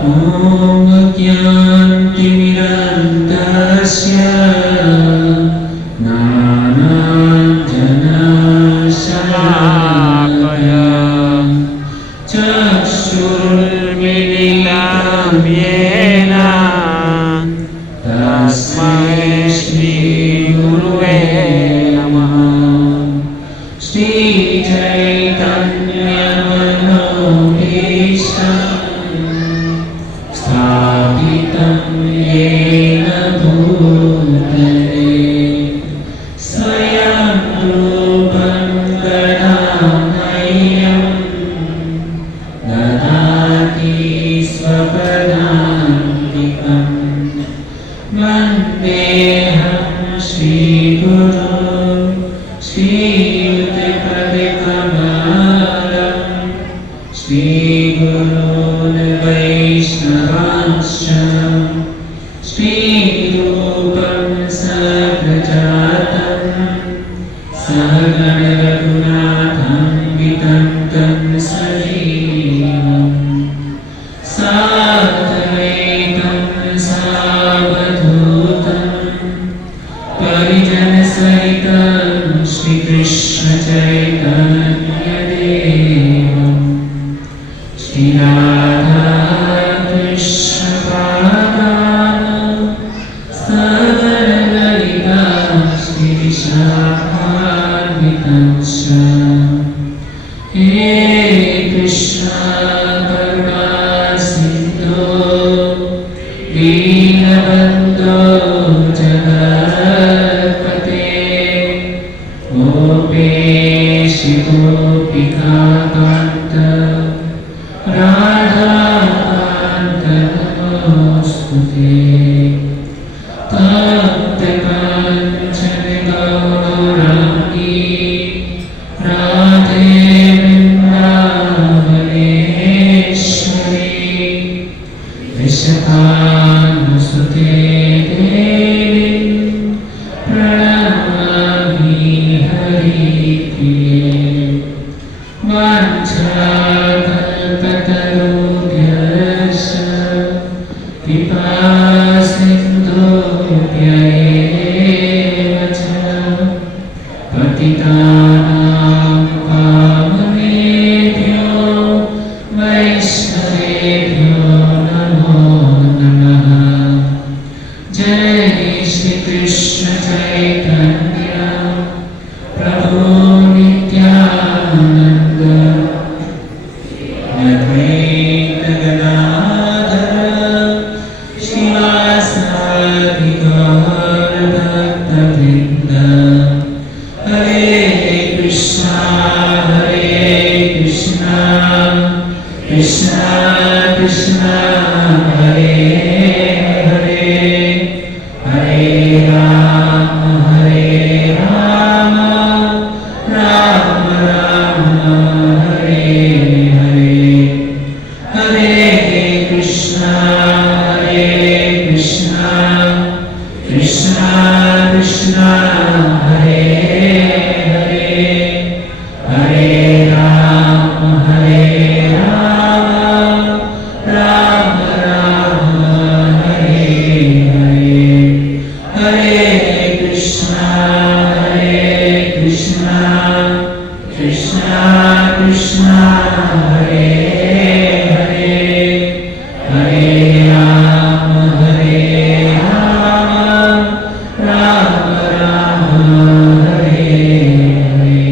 ॐ ज्ञानतिमिरान्धस्य ज्ञानाञ्जनशलाकया चक्षुर्मिलितं येन तस्मै श्रीगुरुवे नमः। श्रीचैतन्यमनोभीष्टं स्थापितं येन भूतले स्वयं रूपं गदामह्यं ददाति स्वपदान्तिकम्। वन्देऽहं श्रीगुरो श्रीयुतपदकमलं श्रीगुरोन् वैष्णवांश्च श्रीरूपं सग्रजातं सहगणरघुनाथं वितन्तं सजीवम् साद्वैतं सावधूतं परिजनसहितं श्रीकृष्णचैतन्यदेवं श्रीराधाकृष्णपादान् सगणललिता श्रीविशाखान्वितंश्च। हे कृष्ण करुणा सिन्धो दीनबन्धो जगत्पते गोपेश गोपिकान्त राधाकान्त नमोऽस्तुते। तप्तकाञ्चन गौराङ्गी राधे वृन्दावनेश्वरी वृषभानुसुते देवी प्रणमामि हरिप्रिये। वाञ्छाकल्पतरुभ्यश्च कृपासिन्धुभ्यैव च पतितानां पावनेभ्यो वैष्णवेभ्यो नमो नमः। जय श्री कृष्ण चैतन्य प्रभु नित्यानंद अद्वैत गदाधर श्रीवासादि गौर भक्तवृंद। हरे कृष्णा कृष्णा कृष्णा हरे हरे हरे राम राम राम हरे हरे। हरे कृष्णा कृष्णा कृष्णा हरे हरे हरे राम राम राम हरे हरे। हरे कृष्णा कृष्णा कृष्णा हरे हरे हरे राम राम राम हरे हरे।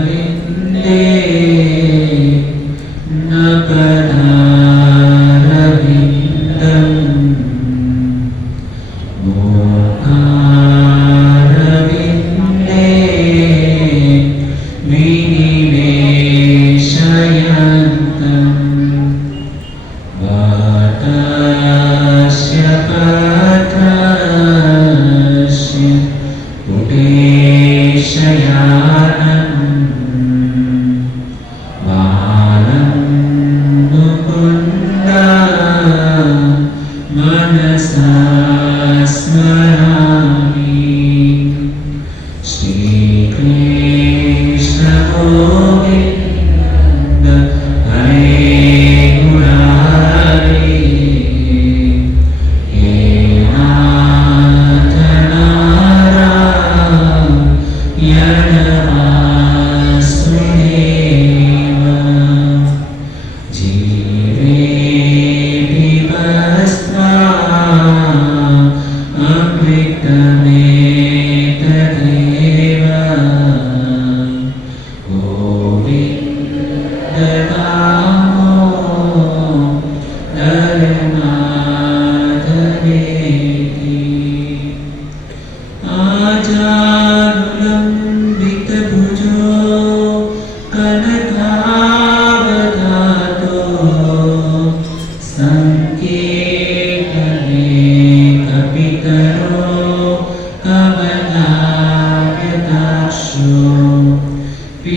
पदारविन्दे न पदारविन्दम् मोहारविन्दे विनिवेशयन्तम् वातस्य पत्रस्य पुटेशयानम् बालं मुकुन्द मनसा स्मरामि। श्रीकृष्ण गोविन्द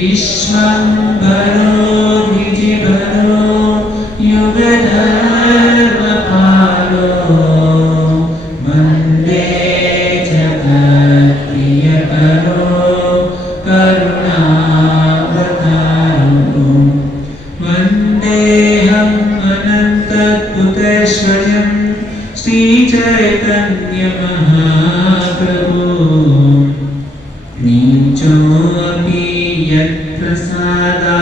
विश्वम्भरो द्विजिभरो युगधर्मपालो वन्दे जगत्प्रियकरो करुणावतारो वन्देऽहम् अनन्तद्भुतैश्वर्यं श्रीचैतन्यमहाप्रभु नीचोऽपि यत्प्रसादा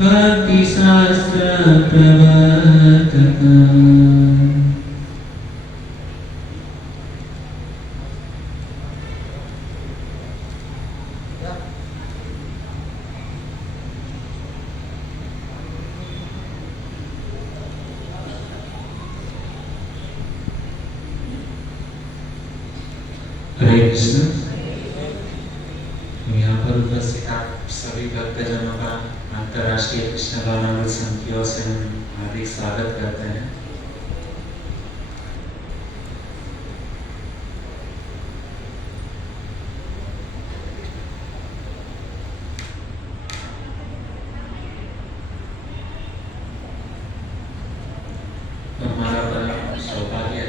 भक्तिशास्त्रप्रवर्तकः। हरे कृष्ण। यहाँ पर उपस्थित आप सभी भक्तजनों का अंतर्राष्ट्रीय कृष्ण भावनामृत संघ की ओर से हम हार्दिक स्वागत करते हैं। हमारा बड़ा सौभाग्य है,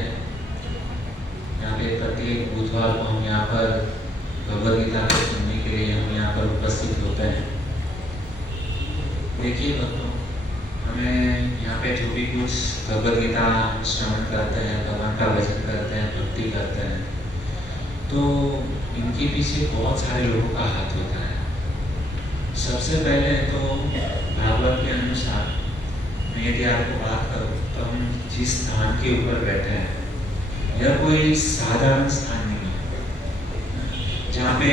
यहाँ पे प्रत्येक बुधवार को हम यहाँ पर भगवद गीता को सुनने के लिए हम यहाँ पर उपस्थित होते हैं। देखिए भक्तों, हमें यहाँ पे जो भी कुछ भगवद गीता श्रवण करते हैं, भगवान का भजन करते हैं, भक्ति करते हैं, तो इनके पीछे बहुत सारे लोगों का हाथ होता है। सबसे पहले तो भागवत के अनुसार मैं यदि आपको बात करूँ तो हम जिस स्थान के ऊपर बैठे हैं यह कोई साधारण स्थान नहीं है। जहाँ पे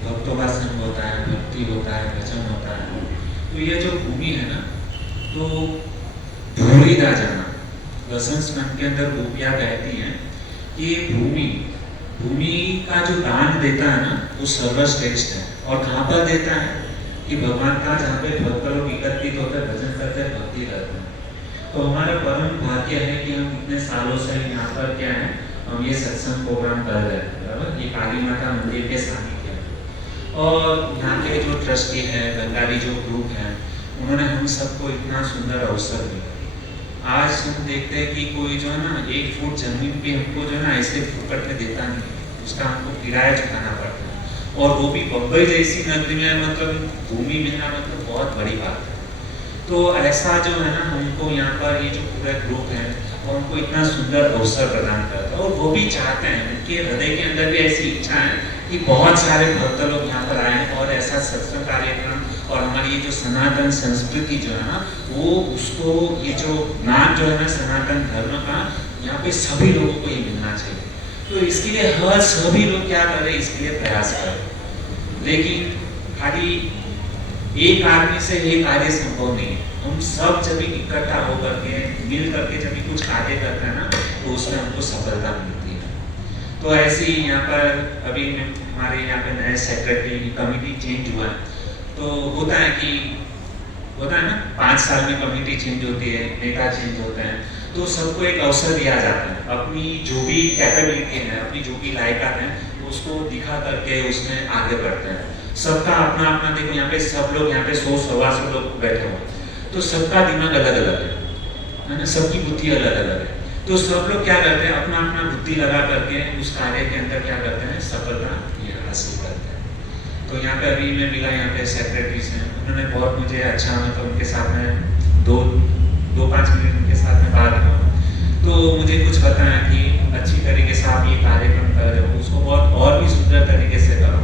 भक्तों का संग होता है, भक्ति होता है, भजन होता है, तो ये जो भूमि है ना, तो धूलिदा जाना वसंत स्नान के अंदर गोपियाँ कहती हैं कि भूमि का जो दान देता है ना वो सर्वश्रेष्ठ है। और कहाँ पर देता है कि भगवान का जहाँ पे भक्त लोग एकत्रित होते हैं, भजन करते हैं, भक्ति करते हैं। तो हमारा परम भाग्य है कि हम इतने सालों से यहाँ पर क्या है, हम ये सत्संग प्रोग्राम कर रहे हैं, बराबर। ये काली माता मंदिर के सानिध्य में, और यहाँ के जो ट्रस्टी है, बंगाली जो ग्रुप है, उन्होंने हम सबको इतना सुंदर अवसर दिया। आज हम देखते हैं कि कोई जो है ना 1 फुट जमीन पे हमको जो है ना ऐसे फुकट में देता नहीं, उसका हमको किराया चुकाना पड़ता है, और वो भी बम्बई जैसी नगरी में, मतलब भूमि मिलना मतलब बहुत बड़ी बात है। तो ऐसा जो है ना हमको यहाँ पर ये जो पूरा ग्रुप है और उनको इतना सुंदर अवसर प्रदान करता है, और वो भी चाहते हैं, उनके हृदय के अंदर भी ऐसी इच्छा है कि बहुत सारे भक्त लोग यहाँ पर आए और ऐसा सत्संग कार्यक्रम और हमारी ये जो सनातन संस्कृति जो है ना वो उसको ये जो ज्ञान जो है ना सनातन धर्म का यहाँ पे सभी लोगों को ये मिलना चाहिए। तो इसके लिए हर सभी लोग क्या करें, इसके लिए प्रयास करें। लेकिन खाली एक आदमी से ये कार्य संभव नहीं है। हम सब जब इकट्ठा होकर के मिल करके जब कुछ कार्य करते हैं ना तो उसमें हमको सफलता मिलती है। तो ऐसे ही यहाँ पर अभी हमारे यहाँ पे नए सेक्रेटरी कमेटी चेंज हुआ है, तो होता है ना 5 साल में कमेटी चेंज होती है, नेता चेंज होते हैं, तो सबको एक अवसर दिया जाता है अपनी जो भी कैपेबिलिटी है, अपनी जो भी लायकात है उसको दिखा करके उसमें आगे बढ़ते हैं। सबका अपना अपना, देखो यहाँ पे सब लोग यहाँ पे 100-125 लोग बैठे हुए हैं, तो सबका दिमाग अलग अलग है ना, सबकी बुद्धि अलग अलग है। तो सब लोग क्या करते हैं, अपना अपना बुद्धि लगा करके उस कार्य के अंदर क्या करते हैं, सफलता ये हासिल करते हैं। तो यहाँ पे अभी मैं मिला, यहाँ पे सेक्रेटरीज हैं, उन्होंने बहुत मुझे अच्छा, मतलब उनके साथ में 2-5 मिनट उनके साथ में बात हुआ, तो मुझे कुछ बताया कि अच्छी तरीके से आप ये कार्यक्रम कर रहे हो, उसको बहुत और भी सुंदर तरीके से करो।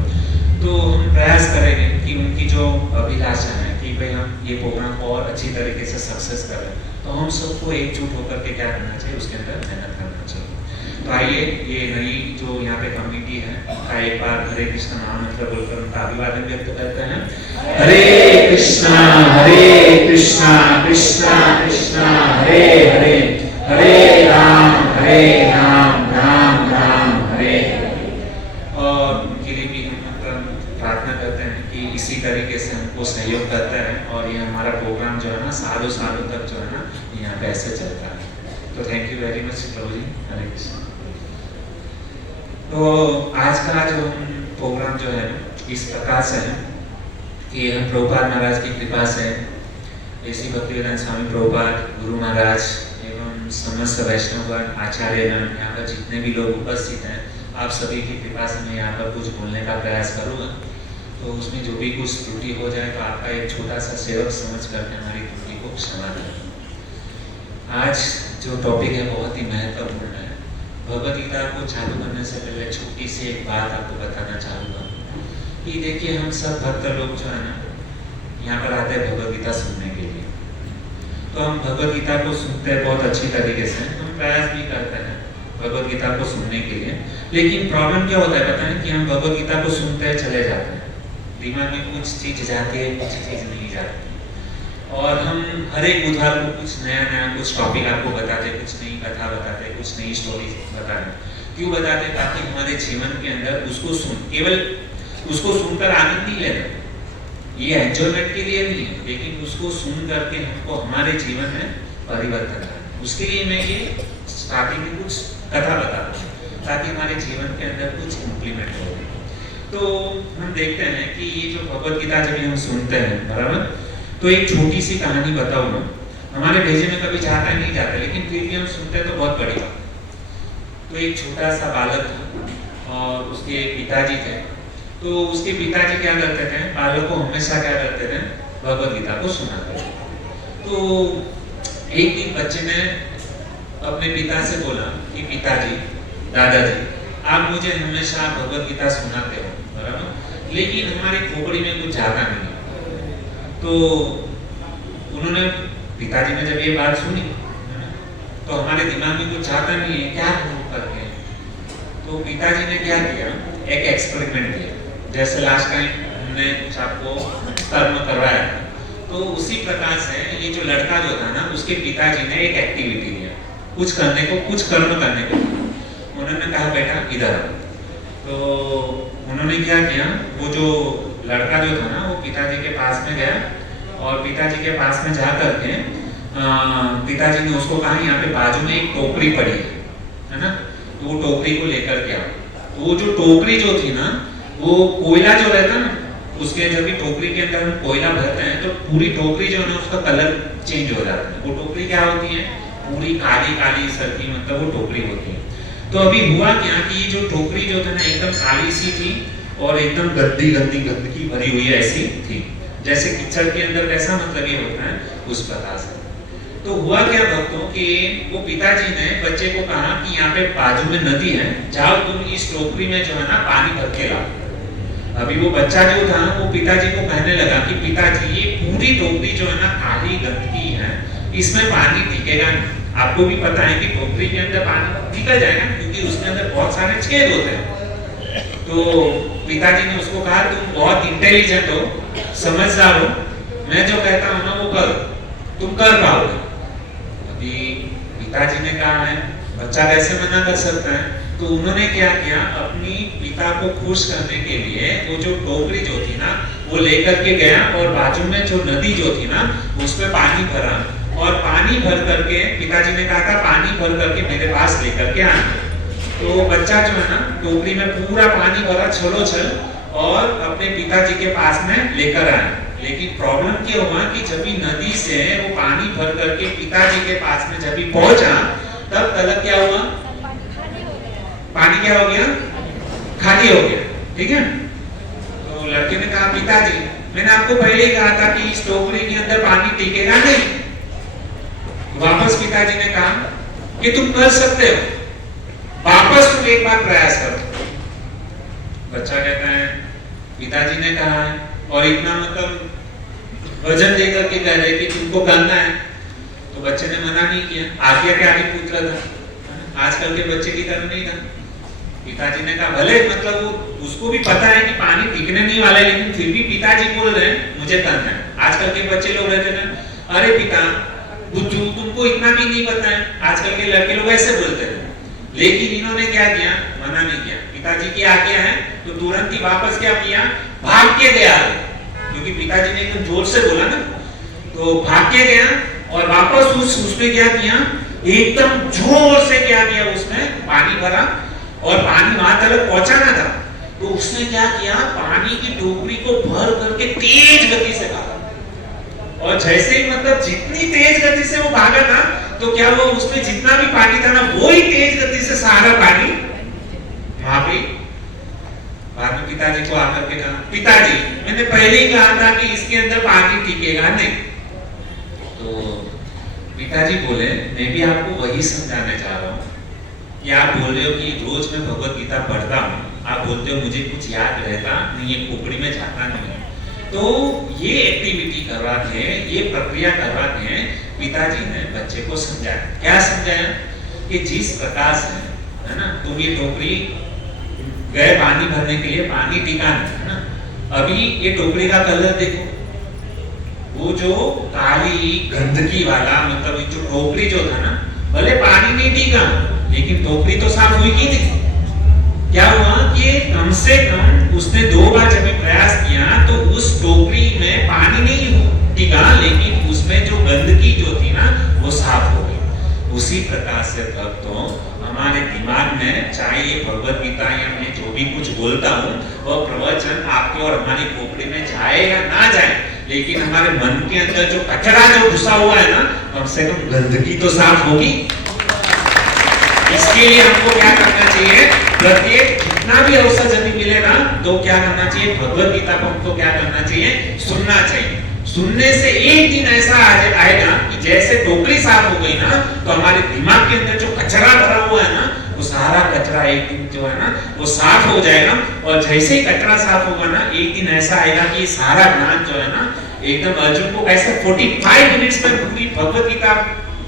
तो हम प्रयास करेंगे कि उनकी जो अभिलाषा है कि भाई हम ये प्रोग्राम को और अच्छी तरीके से सक्सेस करें, तो हम सबको एकजुट होकर के क्या करना चाहिए, उसके अंदर मेहनत करना चाहिए। तो आइए ये नई जो यहाँ पे कमेटी है का एक बार हरे कृष्ण महामंत्र बोलकर उनका अभिवादन व्यक्त करते हैं। हरे कृष्णा कृष्णा कृष्णा हरे हरे, हरे राम राम राम हरे हरे। और उनके लिए भी हम प्रार्थना करते हैं कि इसी तरीके से हमको सहयोग करते हैं और ये हमारा प्रोग्राम जो है ना सालों तक जो है ना यहाँ पे ऐसे चलता है। तो थैंक यू वेरी मच प्रभु जी, हरे कृष्ण। तो आज का जो प्रोग्राम जो है इस प्रकार से है कि कि हम प्रभुपाद महाराज की कृपा से ऐसी भक्तिवेदांत स्वामी प्रभुपाद, गुरु महाराज एवं समस्त वैष्णवगण, आचार्यगण, यहाँ पर जितने भी लोग उपस्थित हैं, आप सभी की कृपा से मैं यहाँ पर कुछ बोलने का प्रयास करूँगा। तो उसमें जो भी कुछ त्रुटि हो जाए तो आपका एक छोटा सा सेवक समझ करके हमारी त्रुटि को क्षमा करें। आज जो टॉपिक है बहुत ही महत्वपूर्ण है। भगवद गीता को चालू करने से पहले छोटी सी एक बात आपको बताना चाहूँगा कि देखिए, हम सब भक्त लोग जो है ना, यहाँ पर आते हैं भगवद गीता सुनने के लिए। तो हम भगवद गीता को सुनते हैं बहुत अच्छी तरीके से, हम प्रयास भी करते हैं भगवद गीता को सुनने के लिए। लेकिन प्रॉब्लम क्या होता है पता है कि हम भगवद गीता को सुनते हैं, चले जाते हैं, दिमाग में कुछ चीज जाती है, कुछ चीज नहीं जाती, और हम हर एक बुधवार को कुछ नया कुछ टॉपिक आपको बताते, कुछ नई कथा बताते, कुछ नई स्टोरी बताते। क्यों बताते? ताकि हमारे जीवन के अंदर उसको केवल उसको सुनकर आनंद नहीं लेना, ये एंजॉयमेंट के लिए नहीं है, लेकिन उसको सुन करके हमको हमारे जीवन में परिवर्तन करना। उसके लिए मैं ये स्टार्टिंग में कुछ कथा बताता हूँ ताकि हमारे जीवन के अंदर कुछ इम्प्लीमेंट हो। तो हम देखते हैं कि ये जो भगवद गीता जब हम सुनते हैं, बराबर, तो एक छोटी सी कहानी बताऊँ मैं। हमारे भेजे में कभी जाता नहीं जाता, लेकिन फिर भी हम सुनते हैं तो बहुत बड़ी बात। तो एक छोटा सा बालक था और उसके पिताजी थे। तो उसके पिताजी क्या करते थे, बालक को हमेशा क्या करते थे, भगवद गीता को सुनाते थे। तो एक दिन बच्चे ने अपने पिता से बोला कि पिताजी, दादाजी, आप मुझे हमेशा भगवद गीता सुनाते हो, बराबर, लेकिन हमारी खोपड़ी में कुछ जाता नहीं। तो उन्होंने, पिताजी ने जब ये बात सुनी तो हमारे दिमाग में कुछ जाता नहीं है, क्या करके। तो पिताजी ने क्या किया, एक एक्सपेरिमेंट किया। जैसे लास्ट टाइम हमने कुछ आपको कर्म करवाया था, तो उसी प्रकार से ये जो लड़का जो था ना, उसके पिताजी ने एक एक्टिविटी दिया, कुछ करने को, कुछ कर्म करने को। उन्होंने कहा बेटा इधर। तो उन्होंने क्या किया, वो जो लड़का जो था ना, वो पिताजी के पास में गया और पिताजी के पास में जा करके पिताजी ने उसको कहा यहाँ पे बाजू में एक टोकरी पड़ी है ना, तो वो टोकरी को लेकर के आओ। तो वो जो टोकरी जो थी ना, वो कोयला जो रहता ना, उसके जब भी टोकरी के अंदर हम कोयला भरते हैं तो पूरी टोकरी जो है ना, उसका कलर चेंज हो जाता है। वो टोकरी क्या होती है, पूरी काली काली सर्दी, मतलब वो टोकरी होती है। तो अभी हुआ क्या कि ये जो टोकरी जो था ना, एकदम काली सी थी और एकदम गंदगी भरी हुई ऐसी थी, जैसे कीचड़ के अंदर कैसा मतलब ये होता है, उस प्रकार से। तो हुआ क्या भक्तों कि वो पिताजी ने बच्चे को कहा कि यहाँ पे बाजू में नदी है, जाओ तुम इस टोकरी में जो है ना पानी भर के लाओ। अभी वो बच्चा जो था वो पिताजी को कहने लगा कि पिताजी, ये पूरी टोकरी जो है ना काली गंदगी है, इसमें पानी टिकेगा नहीं। आपको भी पता है कि टोकरी के अंदर पानी टिक जाएगा क्योंकि उसके अंदर बहुत सारे छेद होते हैं। तो पिताजी ने उसको कहा तुम बहुत इंटेलिजेंट हो, समझदार हो, मैं जो कहता हूँ ना वो करो, तुम कर पाओगे। अभी पिताजी ने कहा है, बच्चा कैसे मना कर सकता है। तो उन्होंने क्या किया, अपनी पिता को खुश करने के लिए वो जो टोकरी जो थी ना, वो लेकर के गया और बाजू में जो नदी जो थी ना, उसमें पानी भरा और पानी भर करके पिताजी ने कहा था पानी भर करके मेरे पास लेकर के आना। तो बच्चा जो है ना, टोकरी में पूरा पानी भरा छलोछल और अपने पिताजी के पास में लेकर आया। लेकिन प्रॉब्लम क्या हुआ कि जब भी नदी से वो पानी भर करके पिताजी के पास में जब भी पहुंचा, तब तलक क्या हुआ, पानी क्या हो गया, खाली हो गया। ठीक है। तो लड़के ने कहा पिताजी, मैंने आपको पहले ही कहा था कि इस टोकरी के अंदर पानी टिकेगा नहीं। वापस पिताजी ने कहा कि तुम कर सकते हो, वापस तुम एक बार प्रयास करो। बच्चा कहता है पिताजी ने कहा है और इतना मतलब वजन देकर के कह रहे कि तुमको करना है। तो बच्चे ने मना नहीं किया, आज्ञा के आगे पूछ रहा था। आजकल के बच्चे की तरह नहीं था। पिताजी ने कहा भले, मतलब वो उसको भी पता है कि पानी टिकने नहीं वाला है, लेकिन फिर भी पिताजी बोल रहे हैं मुझे करना है। आजकल के बच्चे लोग रहते हैं, अरे पिता बुद्धू, तुमको इतना भी नहीं पता है। आजकल के लड़के लोग ऐसे बोलते हैं। लेकिन इन्होंने क्या किया, मना नहीं किया। पिताजी की आज्ञा है तो तुरंत ही वापस क्या किया, भाग के गया, क्योंकि पिताजी ने एकदम जोर से बोला ना, तो भाग के गया और वापस उसमें क्या किया, एकदम जोर से क्या किया, उसमें पानी भरा और पानी वहां तक पहुंचाना था। तो उसने क्या किया, पानी की टोकरी को भर करके तेज गति से भागा, और जैसे ही मतलब जितनी तेज गति से वो भागा ना, तो क्या वो उसमें जितना भी पानी था ना, वो ही तेज गति से सारा पानी वहां पे। बाद में पिताजी को आकर के कहा, पिताजी मैंने पहले ही कहा था कि इसके अंदर पानी टिकेगा नहीं। तो पिताजी बोले, मैं भी आपको वही समझाने जा रहा हूँ कि आप बोल रहे हो कि रोज मैं भगवत गीता पढ़ता हूँ, आप बोलते हो मुझे कुछ याद रहता नहीं, ये खोपड़ी में जाता नहीं। तो ये एक्टिविटी करवाते हैं, ये प्रक्रिया करवाते हैं, पिताजी ने बच्चे को समझाया। क्या समझाया कि जिस प्रकार से है ना, तुम ये टोकरी गए पानी भरने के लिए, पानी टिकाना है ना, अभी ये टोकरी का कलर देखो, वो जो काली गंदगी वाला, मतलब जो टोकरी जो था ना, भले पानी नहीं टिका लेकिन टोकरी तो साफ हुई की नहीं। क्या हुआ कि कम से कम उसने 2 बार जब प्रयास किया तो उस टोकरी में पानी नहीं टिका, लेकिन उसमें जो गंदगी जो थी ना, वो साफ हो गई। उसी प्रकार से भक्तों, हमारे दिमाग में चाहे ये भगवत गीता या मैं जो भी कुछ बोलता हूँ, वह प्रवचन आपके और हमारी खोपड़ी में जाए या ना जाए, लेकिन हमारे मन के अंदर जो कचरा जो घुसा हुआ है ना, कम से कम गंदगी तो साफ होगी। इसके लिए हमको क्या करना चाहिए, प्रत्येक जितना भी अवसर जब भी मिले ना, तो क्या करना चाहिए, भगवत गीता को हमको क्या करना चाहिए, सुनना चाहिए। सुनने से एक दिन ऐसा आएगा कि जैसे टोकरी साफ हो गई ना, तो हमारे दिमाग के अंदर जो कचरा भरा हुआ है ना, वो सारा कचरा एक दिन जो है ना, वो साफ हो जाएगा। और जैसे ही कचरा साफ होगा ना, एक दिन ऐसा आएगा कि सारा ज्ञान जो है ना, एकदम अर्जुन को ऐसे 45 मिनट्स में पूरी भगवत गीता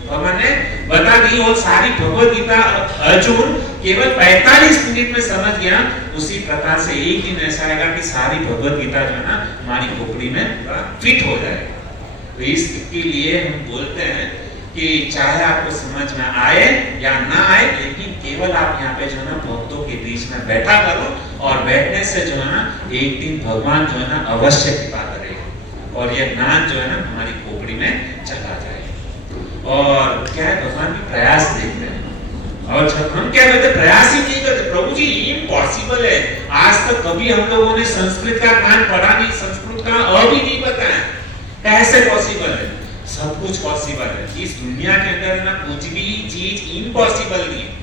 भगवान ने बता दी, और सारी भगवत गीता अर्जुन केवल 45 मिनट में समझ गया। उसी प्रकार से एक दिन ऐसा आएगा कि सारी भगवत गीता जो है ना, हमारी खोपड़ी में फिट हो जाएगा। तो इसके लिए हम बोलते हैं कि चाहे आपको समझ में आए या ना आए, लेकिन केवल आप यहाँ पे जो है ना, भक्तों के बीच में बैठा करो, और बैठने से जो है ना, एक दिन भगवान जो है ना, अवश्य कृपा करेगा, और यह ज्ञान जो है ना, हमारी खोपड़ी में चला जाएगा। और क्या है, भगवान के प्रयास देखते हैं, और जब हम क्या कहते, प्रयास ही नहीं करते, प्रभु जी इम्पॉसिबल है। आज तक कभी हम लोगों ने संस्कृत का ज्ञान पढ़ा नहीं, संस्कृत का भी नहीं पता है, कैसे पॉसिबल है? सब कुछ पॉसिबल है। इस दुनिया के अंदर ना कुछ भी चीज इम्पॉसिबल नहीं है।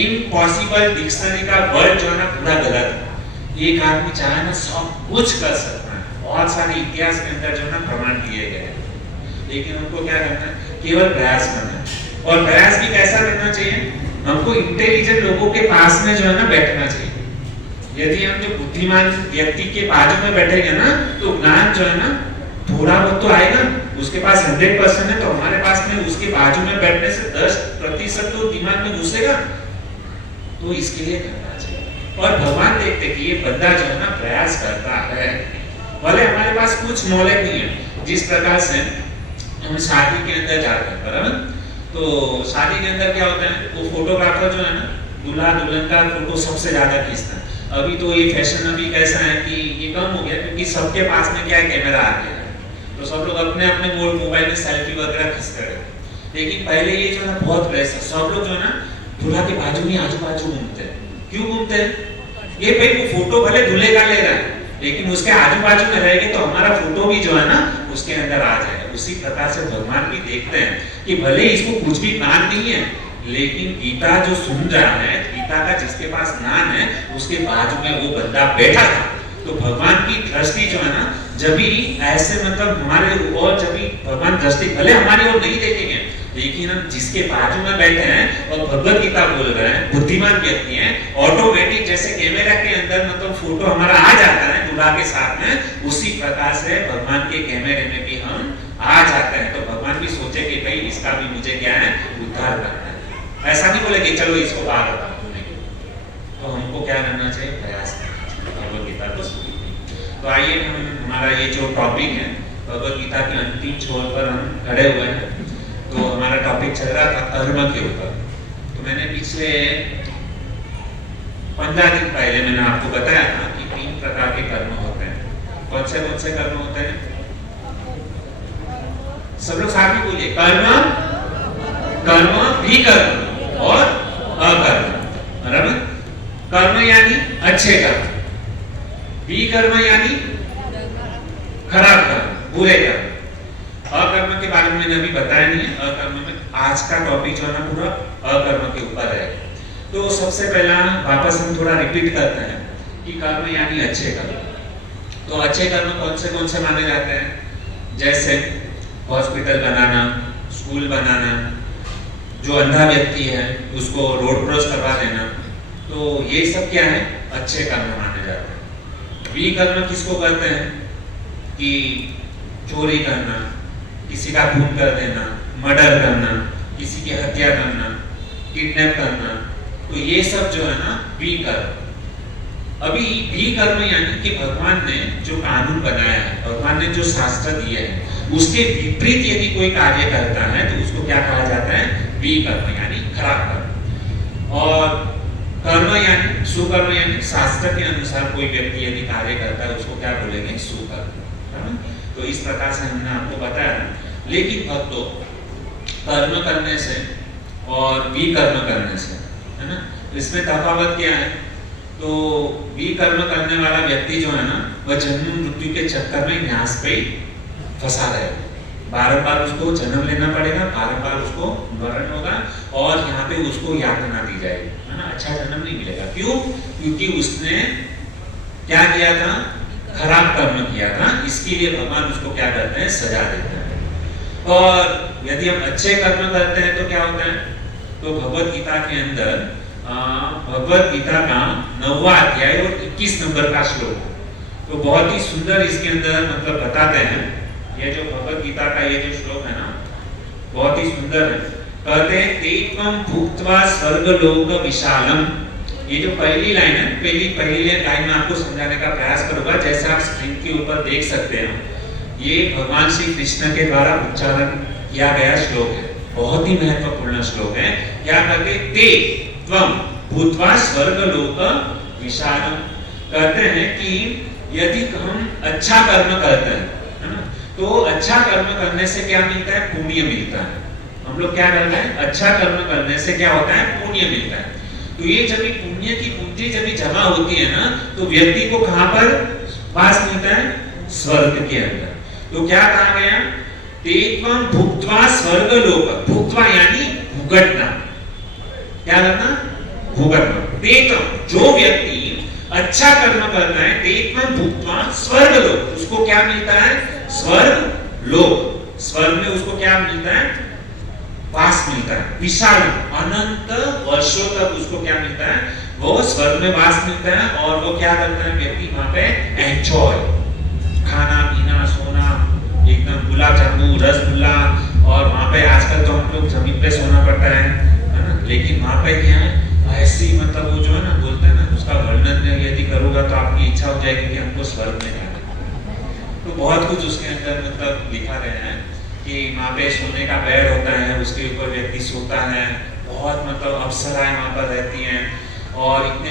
इम्पॉसिबल डिक्शनरी का वर्ड जो है ना, पूरा गलत है। एक आदमी चाहे ना, सब कुछ कर सकता है। बहुत सारे इतिहास के अंदर जो है ना, प्रमाण दिए गए हैं, लेकिन हमको क्या करना है, केवल प्रयास करना है। और प्रयास भी कैसा करना चाहिए, हमको इंटेलिजेंट लोगों के पास में जो है ना, बैठना चाहिए। यदि हम जो बुद्धिमान व्यक्ति के बाजू में बैठेंगे ना, तो ज्ञान जो है ना, थोड़ा बहुत तो आएगा। उसके पास 100% है, तो हमारे पास में उसके बाजू में बैठने से 10% तो दिमाग में घुसेगा। तो इसके लिए करना चाहिए। और भगवान देखते कि ये बंदा जो है ना, प्रयास करता है, भले हमारे पास कुछ नॉलेज नहीं है। जिस प्रकार से हम शादी के अंदर जाते हैं, बराबर, तो शादी के अंदर क्या होता है, वो फोटोग्राफर जो है ना, दूल्हा दुल्हन का फोटो सबसे ज्यादा खींचता है। अभी तो ये फैशन अभी कैसा है कि ये कम हो गया, क्योंकि सबके पास में क्या है, कैमरा आ गया है, तो सब लोग अपने अपने मोबाइल में सेल्फी वगैरह खींचते रहते। लेकिन पहले ये जो है ना, बहुत वैसा सब लोग जो है ना, दूल्हा के बाजू में आजू बाजू घूमते हैं। क्यों घूमते हैं? ये भाई वो फोटो भले दूल्हे का ले रहा है, लेकिन उसके आजू बाजू में रहेंगे तो हमारा फोटो भी जो है ना, उसके अंदर आ जाएगा। उसी प्रकार से भगवान भी देखते हैं कि भले इसको कुछ भी ज्ञान नहीं है, लेकिन गीता जो सुन रहा है, गीता का जिसके पास ज्ञान है, उसके बाजू में वो बंदा बैठा था। तो भगवान की दृष्टि जो है ना, जब भी ऐसे मतलब हमारे और जब भी भगवान दृष्टि भले हमारी ओर नहीं देखेंगे, लेकिन हम जिसके बाजू में बैठे हैं और भगवत गीता बोल रहे हैं, बुद्धिमान व्यक्ति हैं, ऑटोमेटिक जैसे कैमरा के अंदर मतलब फोटो हमारा आ जाता है दूल्हा के साथ में, उसी प्रकार से भगवान के कैमरे में भी हम आ जाते हैं। तो भगवान भी सोचे कि भाई इसका भी मुझे क्या है, उद्धार करना है। ऐसा नहीं बोले कि चलो इसको बाहर हटा दो, तो हमको क्या करना चाहिए, प्रयास करना चाहिए भगवत गीता को सुनने। तो आइए हम हमारा ये जो टॉपिक है, भगवत गीता के अंतिम छोर पर हम खड़े हुए हैं। तो हमारा टॉपिक चल रहा था कर्म के ऊपर। तो मैंने पिछले 15 दिन पहले मैंने आपको बताया था कि 3 प्रकार के कर्म होते हैं। कौन से कर्म होते हैं? सब लोग साथ में बोलिए, कर्म, कर्म भी कर्म और अकर्म। बराबर? कर्म यानी अच्छे कर्म, विकर्म यानी खराब कर्म, बुरे कर्म। अकर्म के बारे में मैंने अभी बताया नहीं है। अकर्म में आज का टॉपिक जो है ना पूरा अकर्म के ऊपर है। तो सबसे पहला वापस हम थोड़ा रिपीट करते हैं कि कर्म यानी अच्छे कर्म। तो अच्छे कर्म कौन से माने जाते हैं? जैसे हॉस्पिटल बनाना, स्कूल बनाना, जो अंधा व्यक्ति है उसको रोड क्रॉस करवा देना, तो ये सब क्या है? अच्छे कर्म माने जाते हैं। विकर्म किसको कहते हैं? कि चोरी करना, किसी का खून कर देना, मर्डर करना, किसी की हत्या करना, किडनैप करना, तो ये सब जो है ना विकर्म। अभी विकर्म यानी कि भगवान ने जो कानून बनाया है, भगवान ने जो शास्त्र दिए हैं, उसके विपरीत यदि कोई कार्य करता है तो उसको क्या कहा जाता है? विकर्म यानी खराब कर्म। और कर्म यानी सुकर्म यानी शास्त्र के अनुसार कोई व्यक्ति यदि कार्य करता है उसको क्या बोलेंगे? सुकर्म। तो इस प्रकार से हमने आपको बताया। लेकिन भक्तों, कर्म करने से और विकर्म करने से, है ना, इसमें तफावत क्या है? तो विकर्म करने वाला व्यक्ति जो है ना, वह जन्म मृत्यु के चक्कर में न्यास पे फंसा रहेगा। बार-बार उसको जन्म लेना पड़ेगा, बार-बार उसको मरण होगा और यहाँ पे उसको यातना दी जाएगी, है ना, अच्छा जन्म नहीं मिलेगा। क्यों? क्योंकि उसने क्या किया था? खराब कर्म किया था। इसके लिए भगवान उसको क्या करते हैं? सजा देते हैं। और यदि हम अच्छे कर्म करते हैं तो क्या होता है? तो भगवत गीता के अंदर भगवत गीता का 9वां अध्याय और 21 नंबर का श्लोक, तो बहुत ही सुंदर इसके अंदर मतलब बताते हैं। ये जो भगवत गीता का ये जो श्लोक है ना, बहुत ही सुंदर है। कहते हैं तेत्वं भुक्त्वा स्वर्गलोक विशालम। ये जो पहली लाइन है, पहली लाइन में आपको समझाने का प्रयास करूंगा। जैसे आप स्क्रीन के ऊपर देख सकते हैं, ये भगवान श्री कृष्ण के द्वारा उच्चारण किया गया श्लोक है। बहुत ही महत्वपूर्ण श्लोक है। क्या कहते? ते त्वं भूत्वा स्वर्गलोक विशालम। कहते हैं कि यदि हम अच्छा कर्म करते हैं, है ना, तो अच्छा कर्म करने से क्या मिलता है? पुण्य मिलता है। हम लोग क्या करते हैं? अच्छा कर्म करने से क्या होता है? पुण्य मिलता है। तो ये जब पुण्य की पूंजी जब जमा होती है ना, तो व्यक्ति को कहां पर वास मिलता है? स्वर्ग के अंदर। तो क्या कहा गया? तेत्वं भुक्त्वा स्वर्गलोक। भुक्त्वा यानी भुगतना। क्या करना? भुगतना। तेत्वं, जो व्यक्ति अच्छा कर्म करता है, तेत्वं भुक्त्वा स्वर्गलोक, उसको क्या मिलता है? स्वर्ग लोक। स्वर्ग में उसको क्या मिलता है? वास मिलता है। विशाल, अनंत वर्षों तक उसको क्या मिलता है? वो स्वर्ग में वास मिलता है। और वो क्या करता है व्यक्ति? वहां पे एंजॉय, खाना पीना सोना, एकदम गुलाब जामुन रसगुल्ला। और वहां पे आजकल तो हम लोग जमीन पे सोना पड़ता है ना, लेकिन वहां पे क्या है? ऐसी मतलब वो जो है ना, बोलते हैं ना, उसका वर्णन यदि करूंगा तो आपकी इच्छा हो जाएगी कि हमको स्वर्ग में जाना। तो बहुत कुछ उसके अंदर मतलब लिखा गया है कि वहाँ पे सोने का बेड होता है, उसके ऊपर व्यक्ति सोता है, बहुत मतलब अप्सराएं वहाँ पर रहती हैं, और इतने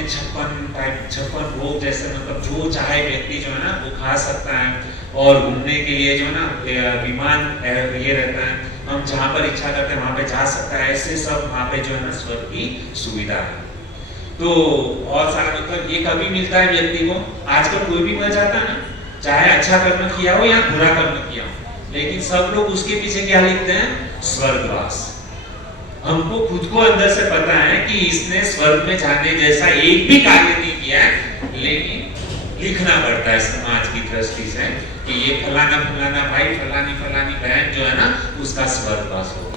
56 भोग जैसे मतलब जो चाहे व्यक्ति जो है ना वो खा सकता है। और घूमने के लिए जो है ना विमान ये रहता है, हम जहाँ पर इच्छा करते हैं वहाँ पे जा सकता है। ऐसे सब वहाँ पे जो है ना स्वर्ग की सुविधा है। तो बहुत सारा मतलब ये कभी मिलता है व्यक्ति को? आजकल कोई भी मर जाता है ना, चाहे अच्छा कर्म किया हो या बुरा कर्म किया हो, लेकिन सब लोग उसके पीछे क्या लिखते हैं? स्वर्गवास। हमको खुद को अंदर से पता है कि इसने स्वर्ग में जाने जैसा एक भी कार्य नहीं किया है, लेकिन लिखना पड़ता है समाज की दृष्टि से कि ये फलाना फलाना भाई, फलानी फलानी बहन जो है ना, उसका स्वर्गवास हो।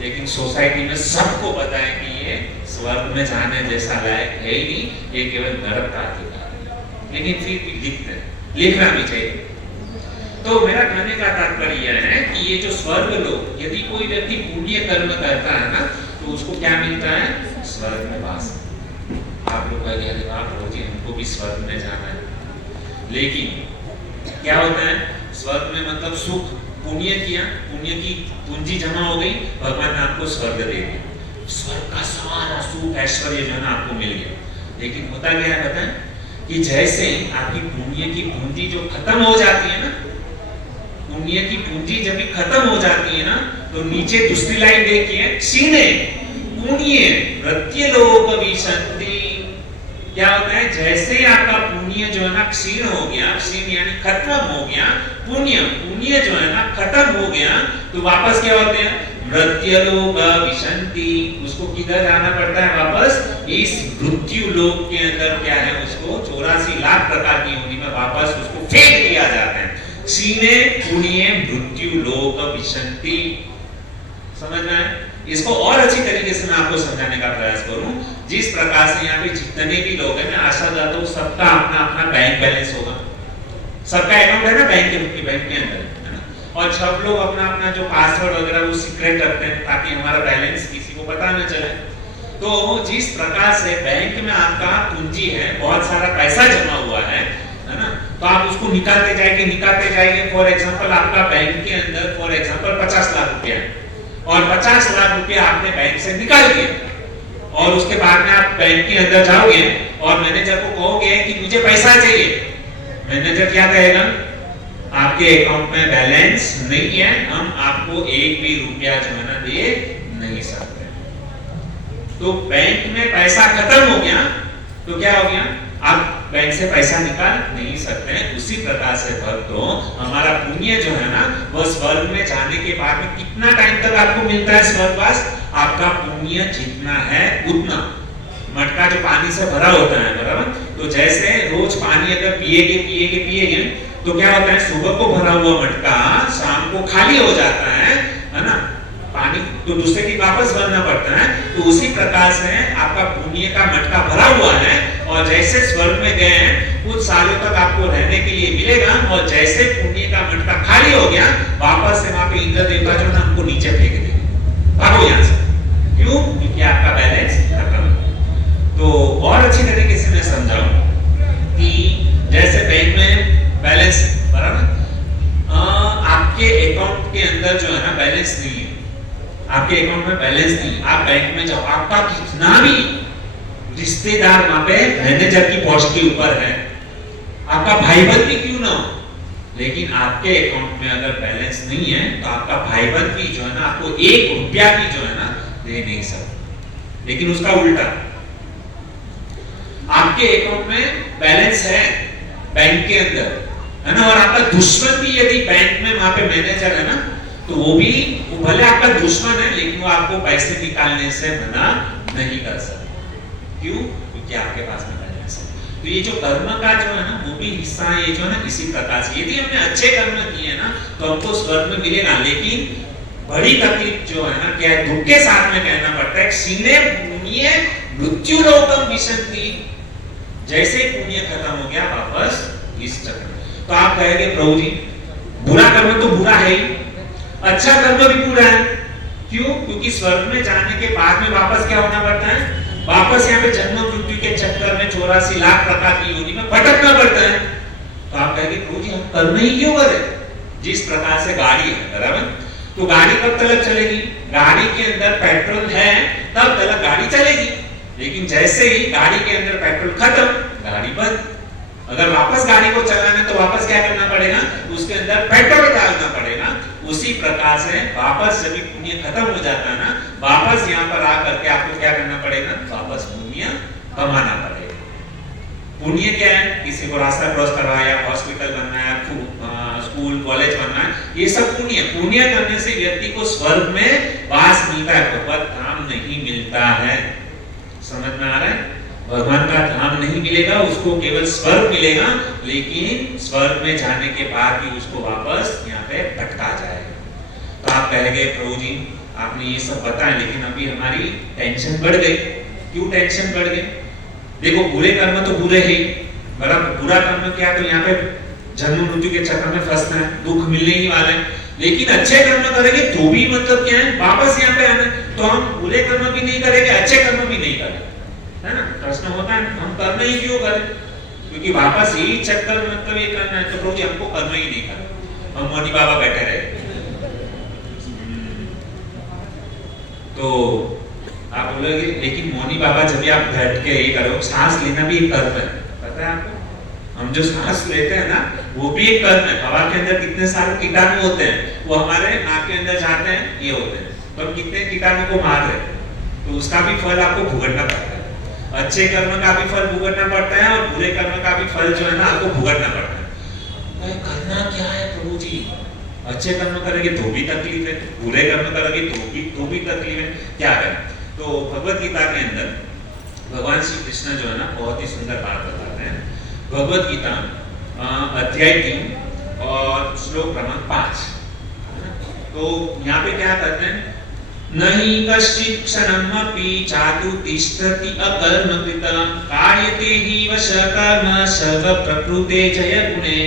लेकिन सोसाइटी में सबको पता है कि ये स्वर्ग में जाने जैसा लायक है ही नहीं, ये केवल नरक का अधिकार है। लेकिन फिर भी लिखते हैं, लिखना भी चाहिए। तो मेरा कहने का तात्पर्य यह है कि ये जो स्वर्ग लोक, यदि कोई व्यक्ति पुण्य कर्म करता है ना, तो उसको क्या मिलता है? स्वर्ग में वास। आप लोग कहेंगे अरे वाह प्रभु जी, हमको भी स्वर्ग में जाना है। लेकिन क्या होता है स्वर्ग में? मतलब सुख, पुण्य किया, पुण्य की पूंजी जमा हो गई, भगवान ने आपको स्वर्ग दे दिया, स्वर्ग का सारा सुख ऐश्वर्य जो है ना आपको मिल गया। लेकिन होता क्या है पता है? कि जैसे आपकी पुण्य की पूंजी जो खत्म हो जाती है ना, पुण्य की पूंजी जब भी खत्म हो जाती है ना, तो नीचे दूसरी लाइन देखिए, क्षीणे पुण्य प्रत्यलोक विशंति। क्या होता है, जैसे ही आपका पुण्य जो है ना क्षीण हो गया, क्षीण यानी खत्म हो गया, पुण्य पुण्य जो है ना खत्म हो गया, तो वापस क्या होते हैं, मृत्युलोक विशंति, उसको किधर जाना पड़ता है वापस, इस मृत्यु लोक के अंदर क्या है, उसको 84 लाख प्रकार की योनि में वापस उसको फेंक दिया जाता है। क्षीणे पुण्य मृत्यु लोक विशंति, समझ में आया? इसको और अच्छी तरीके से मैं आपको समझाने का प्रयास करूं। जिस प्रकार से यहाँ पे जितने भी लोग हैं, मैं आशा करता हूँ सबका अपना अपना बैंक बैलेंस होगा, सबका अकाउंट है ना बैंक के अंदर, है ना? और सब लोग अपना अपना जो पासवर्ड वगैरह वो सीक्रेट रखते हैं ताकि हमारा बैलेंस किसी को पता न चले। तो जिस प्रकार से बैंक में आपका पूंजी है, बहुत सारा पैसा जमा हुआ है ना, तो आप उसको निकालते जाएंगे। फॉर एग्जांपल आपका बैंक के अंदर फॉर एग्जांपल 50 लाख रुपया है, और 50 लाख रुपया आपने बैंक से निकाल दिए, और उसके बाद में आप बैंक के अंदर जाओगे और मैनेजर को कहोगे कि मुझे पैसा चाहिए। मैनेजर क्या कहेगा, आपके अकाउंट में बैलेंस नहीं है, हम आपको एक भी रुपया जो है ना दे नहीं सकते। तो बैंक में पैसा खत्म हो गया, तो क्या हो गया, आप बैंक से पैसा निकाल नहीं सकते हैं। उसी प्रकार से भक्तों, हमारा पुण्य जो है ना, वो स्वर्ग में जाने के बाद में कितना टाइम तक आपको मिलता है स्वर्गवास, आपका पुण्य जितना है उतना। मटका जो पानी से भरा होता है, बराबर, तो जैसे रोज पानी अगर पिएगे तो क्या होता है, सुबह को भरा हुआ मटका शाम को खाली हो जाता है ना, पानी तो दूसरे की वापस भरना पड़ता है। तो उसी प्रकार से आपका पुण्य का मटका भरा हुआ है, और जैसे स्वर्ग में गए हैं कुछ सालों तक आपको रहने के लिए मिलेगा, और जैसे पुण्य का मटका खाली हो गया, वापस से वहां पे इंद्र देवता जो है हमको नीचे फेंक देंगे, भागो यहाँ से। क्यों? क्योंकि आपका बैलेंस खत्म है। तो और अच्छी तरीके से मैं समझाऊं कि जैसे बैंक में बैलेंस, बराबर, आपके अकाउंट के अंदर जो है ना बैलेंस नहीं है, आपके अकाउंट में बैलेंस नहीं, आप बैंक में जाओ, आपका कितना भी रिश्तेदार वहां पे मैनेजर की पोस्ट के ऊपर है, आपका भाईबंद भी क्यों ना हो, लेकिन आपके अकाउंट में अगर बैलेंस नहीं है, तो आपका भाईबंद भी जो है ना आपको 1 रुपया भी जो है ना दे नहीं सकता। लेकिन उसका उल्टा, आपके अकाउंट में बैलेंस है बैंक के अंदर, है ना, और आपका दुश्मन भी यदि बैंक में वहां पे मैनेजर है ना, तो वो भी, वो भले आपका दुश्मन है, लेकिन वो आपको पैसे निकालने से मना नहीं कर सकता। क्यों? क्योंकि आपके पास में बैलेंस है। तो ये जो कर्म का जो है ना, वो भी हिस्सा है, ये जो है ना इसी प्रकार से, यदि हमने अच्छे कर्म किए ना तो हमको स्वर्ग में मिलेगा। लेकिन बड़ी तकलीफ जो है ना, क्या है, दुख के साथ में कहना पड़ता है, क्षीणे पुण्य मृत्यु लोकम विशंति, जैसे पुण्य खत्म हो गया वापस इस चक्र। तो आप कहेंगे प्रभु जी बुरा कर्म तो बुरा है ही, अच्छा कर्म भी पूरा है। क्यों? क्योंकि स्वर्ग में जाने के बाद में वापस क्या होना पड़ता है, वापस यहाँ पे जन्म मृत्यु के चक्कर में 84 लाख प्रकार की योनि में भटकना पड़ता है। तो आप कहेंगे प्रभु जी हम कर्म ही क्यों करें? जिस प्रकार से गाड़ी है, बराबर, तो गाड़ी कब तक चलेगी, गाड़ी के अंदर पेट्रोल है तब तक गाड़ी चलेगी, लेकिन जैसे ही गाड़ी के अंदर पेट्रोल खत्म, गाड़ी बंद। अगर वापस गाड़ी को चलाना तो वापस क्या करना पड़ेगा, उसके अंदर पेट्रोल डालना पड़ेगा। उसी प्रकार से वापस जब पुण्य खत्म हो जाता है ना, वापस यहाँ पर आकर के आपको क्या करना पड़ेगा, वापस पुण्य कमाना पड़ेगा। पुण्य क्या है, किसी को रास्ता क्रॉस करवाया, हॉस्पिटल बनना है, स्कूल कॉलेज बनना है, ये सब पुण्य। पुण्य करने से व्यक्ति को स्वर्ग में वास मिलता है, भगवत धाम नहीं मिलता है। समझ में आ रहा है? भगवान का धाम नहीं मिलेगा, उसको केवल स्वर्ग मिलेगा, लेकिन स्वर्ग में जाने के बाद भी उसको वापस यहाँ पे भटका जाएगा। तो आप कहेंगे प्रभु जी आपने ये सब बताया, लेकिन अभी हमारी टेंशन बढ़ गई। क्यों टेंशन बढ़ गई? देखो बुरे कर्म तो बुरे ही, बराबर, बुरा कर्म क्या, तो यहाँ पे जन्म मृत्यु के चक्कर में फंसना है, दुख मिलने ही वाला है। लेकिन अच्छे कर्म करेंगे तो भी मतलब क्या है, वापस यहाँ पे आना। तो हम बुरे कर्म भी नहीं करेंगे, अच्छे कर्म भी नहीं करेंगे, है ना? प्रश्न होता है हम कर्म ही क्यों करें? क्योंकि वापस यही चक्कर मतलब ये करना है। तो प्रभु जी हमको कर्म ही नहीं करना, हम मोनी बाबा बैठे रहे। तो आप बोलोगे लेकिन मोनी बाबा जब आप बैठ के ये करो, सांस लेना भी एक कर्म है, पता है आपको? हम जो सांस लेते हैं ना वो भी एक कर्म है। हवा के अंदर कितने सारे कीटाणु होते हैं, वो हमारे नाक के अंदर जाते हैं, ये होते हैं, तो हम कितने कीटाणु को मार रहे हैं, तो उसका भी फल आपको भुगतना पड़ता है। अच्छे कर्म का भी फल भुगतना पड़ता है और बुरे कर्म का भी फल जो है ना आपको भुगतना पड़ता है। करना क्या है प्रभु जी? अच्छे कर्म करेंगे तो भी तकलीफ है, बुरे कर्म करेंगे तो भी तकलीफ है, क्या करें? तो भगवत गीता के अंदर भगवान श्री कृष्ण जो है ना बहुत ही सुंदर बात बताते हैं। भगवत गीता अध्याय 3 और श्लोक क्रमांक 5। तो यहाँ पे क्या कहते हैं? नहीं कश्चित् क्षणमपि चातु तिष्ठति अकर्मकृतं कार्यते हि वश कर्म सर्व प्रकृते जय गुणे।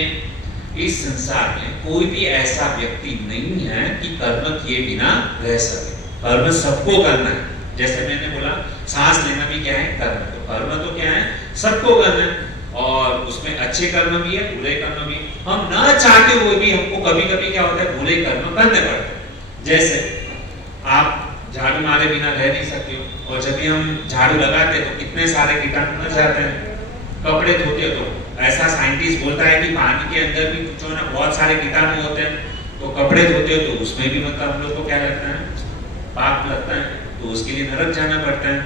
इस संसार में कोई भी ऐसा व्यक्ति नहीं है कि कर्म किए बिना रह सके। कर्म सबको करना है। जैसे मैंने बोला सांस लेना भी क्या है? कर्म। तो कर्म तो क्या है? सबको करना है और उसमें अच्छे कर्म भी है, बुरे कर्म भी। हम ना चाहते हुए भी हमको कभी-कभी क्या होता है? बुरे कर्म करने पड़ते हैं। जैसे आप झाड़ू मारे बिना रह नहीं सकते हो और जब भी हम झाड़ू लगाते हैं तो कितने सारे कीटाणु मर जाते हैं। कपड़े धोते हो तो ऐसा साइंटिस्ट बोलता है कि पानी के अंदर भी जो ना बहुत सारे कीटाणु होते हैं। तो कपड़े धोते हो तो उसमें भी मतलब हम लोग को क्या लगता है? पाप लगता है, तो उसके लिए नरक जाना पड़ता है।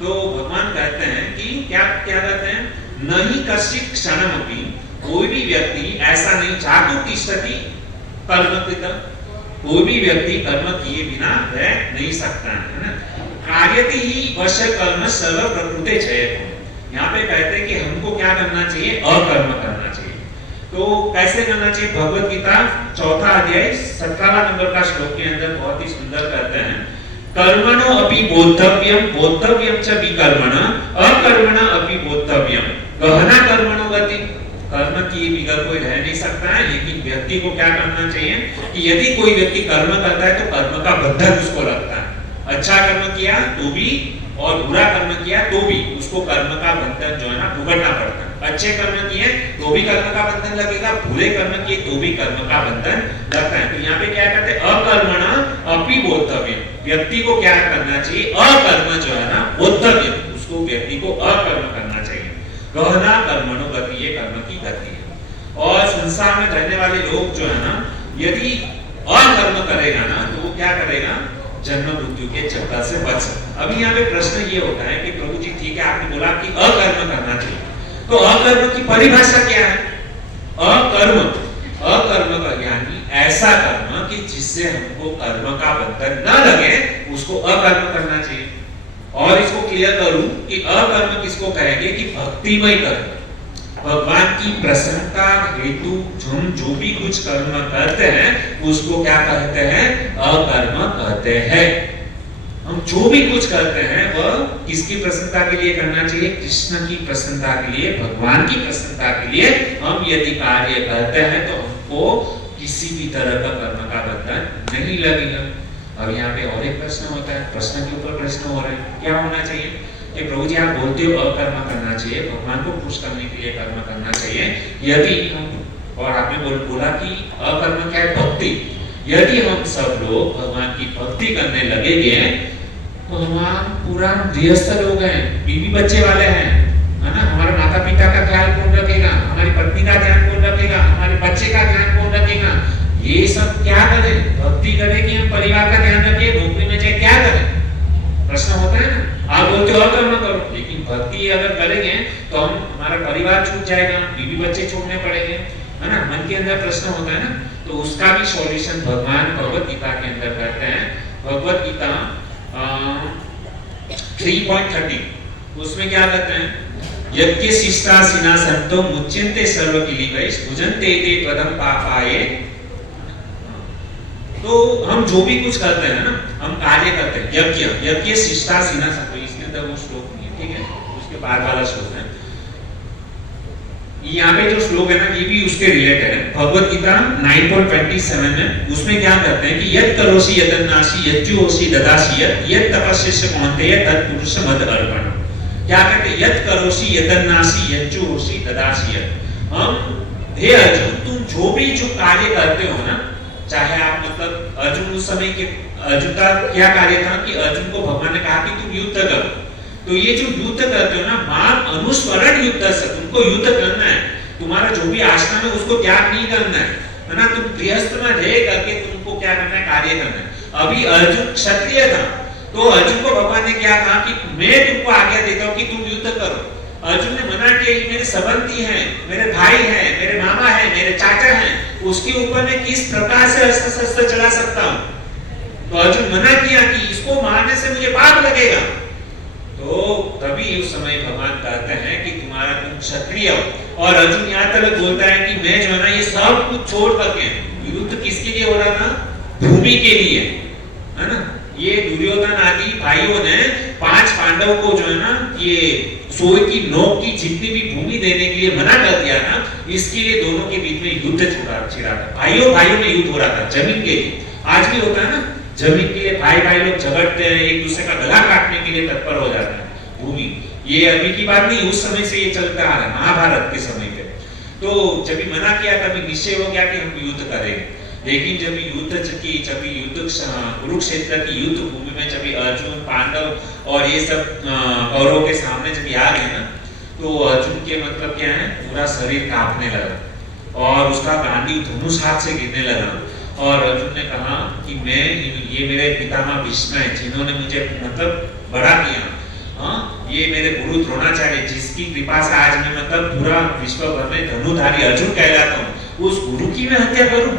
तो भगवान कहते हैं कि क्या क्या कहते हैं? नहीं कश्चित् क्षणमपि, कोई भी व्यक्ति ऐसा नहीं चातु तिष्ठति कर्मकृतं, कोई भी व्यक्ति कर्म किए बिना रह नहीं सकता है ना। कार्यते ही वश कर्म सर्व प्रकृते जय। यहाँ पे कहते हैं कि हमको क्या करना चाहिए? अकर्म करना चाहिए। तो कैसे करना चाहिए? भगवत गीता 4 अध्याय 17 नंबर का श्लोक के अंदर बहुत ही सुंदर कहते हैं, कर्मणो अपि बोद्धव्यम बोद्धव्यम च विकर्मणा अकर्मणा अपि बोद्धव्यम गहना कर्मणो गति। कर्म किए बगैर कोई रह नहीं सकता है, लेकिन व्यक्ति को क्या करना चाहिए कि यदि कोई व्यक्ति कर्म करता है तो कर्म का बंधन उसको लगता है। अच्छा कर्म किया तो भी और बुरा कर्म किया तो भी उसको कर्म का बंधन जो है ना भुगतना पड़ता है। अच्छे कर्म किए तो भी कर्म का बंधन लगेगा, बुरे कर्म किए तो भी कर्म का बंधन लगता है। तो यहाँ पे क्या कहते हैं? अकर्मणा अपि बोद्धव्यम, व्यक्ति को क्या करना चाहिए? अकर्म जो है ना बोद्धव्यम, उसको व्यक्ति को अकर्म करना चाहिए। गहना कर्मणो गति, ये कर्म की गति है। और संसार में रहने वाले लोग जो है ना यदि अकर्म करेगा ना तो वो क्या करेगा? जन्म मृत्यु के चक्कर से बच सकता। अभी यहाँ पे प्रश्न ये होता है कि प्रभु जी ठीक है आपने बोला कि अकर्म करना चाहिए, तो अकर्म की परिभाषा क्या है? अकर्म, अकर्म का यानी ऐसा कर्म कि जिससे हमको कर्म का बंधन न लगे उसको अकर्म करना चाहिए। और इसको क्लियर करूं कि अकर्म किसको कहेंगे? कि भक्तिमय कर्म, भगवान की प्रसन्नता हेतु हम जो भी कुछ कर्म करते हैं उसको क्या कहते हैं? अकर्म कहते हैं। हम जो भी कुछ करते हैं वह किसकी प्रसन्नता के लिए करना चाहिए? कृष्ण की प्रसन्नता के लिए, भगवान की प्रसन्नता के लिए हम यदि कार्य करते हैं तो हमको किसी भी तरह का कर्म का बंधन नहीं लगेगा। अब यहाँ पे और एक प्रश्न होता है, प्रश्न के ऊपर प्रश्न हो रहे हैं, क्या होना चाहिए? कि प्रभु जी आप बोलते हो अकर्म करना चाहिए, भगवान को खुश करने के लिए कर्म करना चाहिए। यदि हम और आपने बोला कि अकर्म क्या है? भक्ति। यदि हम सब लोग भगवान की भक्ति करने लगेंगे तो हम पूरा गृहस्थ लोग हैं, बीवी बच्चे वाले हैं, है ना। हमारे माता पिता का ख्याल कौन रखेगा? हमारी पत्नी का ध्यान कौन रखेगा? हमारे बच्चे का ध्यान कौन रखेगा? ये सब क्या करें? भक्ति करें कि हम परिवार का ध्यान रखें, नौकरी में जाए, क्या करें? प्रश्न होता है ना। आप बोलते हो अकर्म करो, लेकिन भक्ति अगर करेंगे तो हम हमारा परिवार छूट जाएगा, बीवी बच्चे छोड़ने पड़ेंगे, है ना। मन के अंदर प्रश्न होता है ना, तो उसका भी सॉल्यूशन भगवान भगवत गीता के अंदर करते हैं। भगवत गीता 3.30 उसमें क्या कहते हैं? यज्ञ शिष्टासिना संतो मुच्यन्ते सर्व किलीकैः भुजन्ते ते त्वदं पापाये। तो हम जो भी कुछ करते हैं ना, हम कार्य करते हैं, यज्ञ यज्ञ शिष्टासिना संतो, इसके अंदर वो श्लोक नहीं है, ठीक है, उसके बाद वाला श्लोक है। यहाँ पे जो श्लोक है ना ये भी उसके रिलेटेड है। भगवत गीता 9.27 में उसमें क्या कहते हैं कि यत् करोषि यदन्नासि यज्जुहोषि ददासि यत् तपस्यस्य कौन्तेय तत्पुरुष मद अर्पण। क्या कहते हैं? यत् करोषि यदन्नासि यज्जुहोषि ददासि। हम हे अर्जुन तुम जो भी जो कार्य करते हो ना, चाहे आप मतलब अर्जुन उस समय के अर्जुन का क्या कार्य था कि अर्जुन को भगवान ने कहा कि तुम युद्ध करो। तो ये जो युद्ध करते हो ना, मां अनुस्मरण युद्ध से, तुमको युद्ध करना है, तुम्हारा जो भी आश्रम है उसको त्याग नहीं करना है ना। तुम गृहस्थ में रह करके तुमको क्या करना है? कार्य करना है। अभी अर्जुन क्षत्रिय था तो अर्जुन को भगवान ने क्या कहा कि मैं तुमको आज्ञा देता हूँ कि तुम युद्ध अर्जुन ने मना किया, ये मेरे संबंधी हैं, मेरे भाई हैं, मेरे मामा हैं, मेरे चाचा हैं, उसके ऊपर मैं किस प्रकार से अस्त्र चला सकता हूँ। तो अर्जुन मना किया कि इसको मारने से मुझे पाप लगेगा। तो तभी उस समय भगवान कहते हैं कि तुम क्षत्रिय हो। और अर्जुन यहाँ तक बोलता है कि मैं जो है ना ये सब कुछ छोड़ करके, युद्ध किसके लिए हो रहा था? भूमि के लिए, है ना। ये दुर्योधन आदि भाइयों ने 5 पांडवों को जो है ना ये सोए की नोक की जितनी भी भूमि देने के लिए मना कर दिया ना, इसके लिए दोनों के बीच में युद्ध छिड़ा था। भाइयों में युद्ध हो रहा था जमीन के लिए। आज भी होता है ना, जमीन के लिए भाई लोग झगड़ते हैं, एक दूसरे का गला काटने के लिए तत्पर हो जाते हैं। भूमि, ये अभी की बात नहीं, उस समय से ये चलता आ रहा है, महाभारत के समय पे। तो जब भी मना किया तभी निश्चय हो गया कि हम युद्ध करेंगे। लेकिन जब युद्ध कुरुक्षेत्र की युद्ध भूमि में जब अर्जुन, पांडव और ये सब कौरवों के सामने जब आ गए ना, तो अर्जुन के मतलब क्या है, पूरा शरीर कांपने लगा और उसका गांडी धनुष हाथ से गिरने लगा। और अर्जुन ने कहा कि ये मेरे पितामह भीष्म हैं, जिन्होंने मुझे मतलब बड़ा किया। ये मेरे गुरु द्रोणाचार्य, जिसकी कृपा से आज मैं मतलब पूरा विश्व भर में धनुधारी अर्जुन कहलाता हूँ, उस गुरु की मैं हत्या करूं?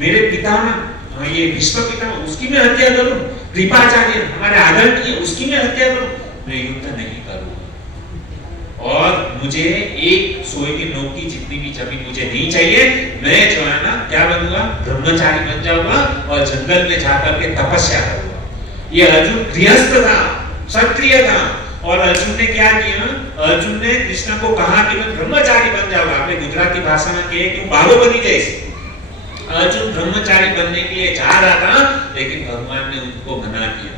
मेरे पितामह ये भीष्म पितामह, उसकी मैं हत्या करूं? कृपाचार्य हमारे आदरणीय, उसकी मैं हत्या करूं? मैं युद्ध नहीं करूंगा। और मुझे एक सोए की नोक की जितनी भी जमीन मुझे नहीं चाहिए। मैं जो है ना क्या बनूंगा? ब्रह्मचारी बन जाऊंगा और जंगल में जाकर के तपस्या करूंगा। ये अर्जुन गृहस्थ था, क्षत्रिय था। और अर्जुन ने क्या किया? अर्जुन ने कृष्ण को कहा कि मैं ब्रह्मचारी बन जाऊंगा। आपने गुजराती भाषा में कहे कि बाबो बनी जैसे। अर्जुन ब्रह्मचारी बनने के लिए जा रहा था, लेकिन भगवान ने उनको मना किया।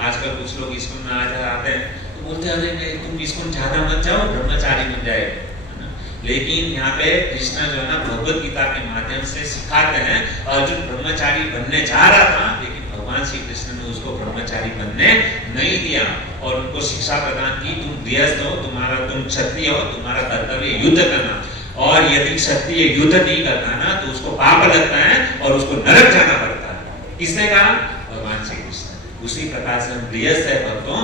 आजकल कुछ लोग इस्कॉन में आते हैं तो बोलते हैं अरे तुम इस्कॉन ज्यादा मत जाओ, ब्रह्मचारी बन जाएगा। लेकिन यहाँ पे कृष्ण जो है ना भगवत गीता के माध्यम से सिखाते हैं, अर्जुन ब्रह्मचारी बनने जा रहा था, लेकिन भगवान श्री कृष्ण ने उसको ब्रह्मचारी बनने नहीं दिया और उनको शिक्षा प्रदान की, तुम गृहस्थ हो, तुम क्षत्रिय हो, तुम्हारा कर्तव्य युद्ध करना। और यदि क्षत्रिय युद्ध नहीं करता ना तो उसको पाप लगता है और उसको नरक जाना पड़ता है। किसने कहा? भगवान श्री कृष्ण। उसी प्रकार से हम गृहस्थ है भक्तों,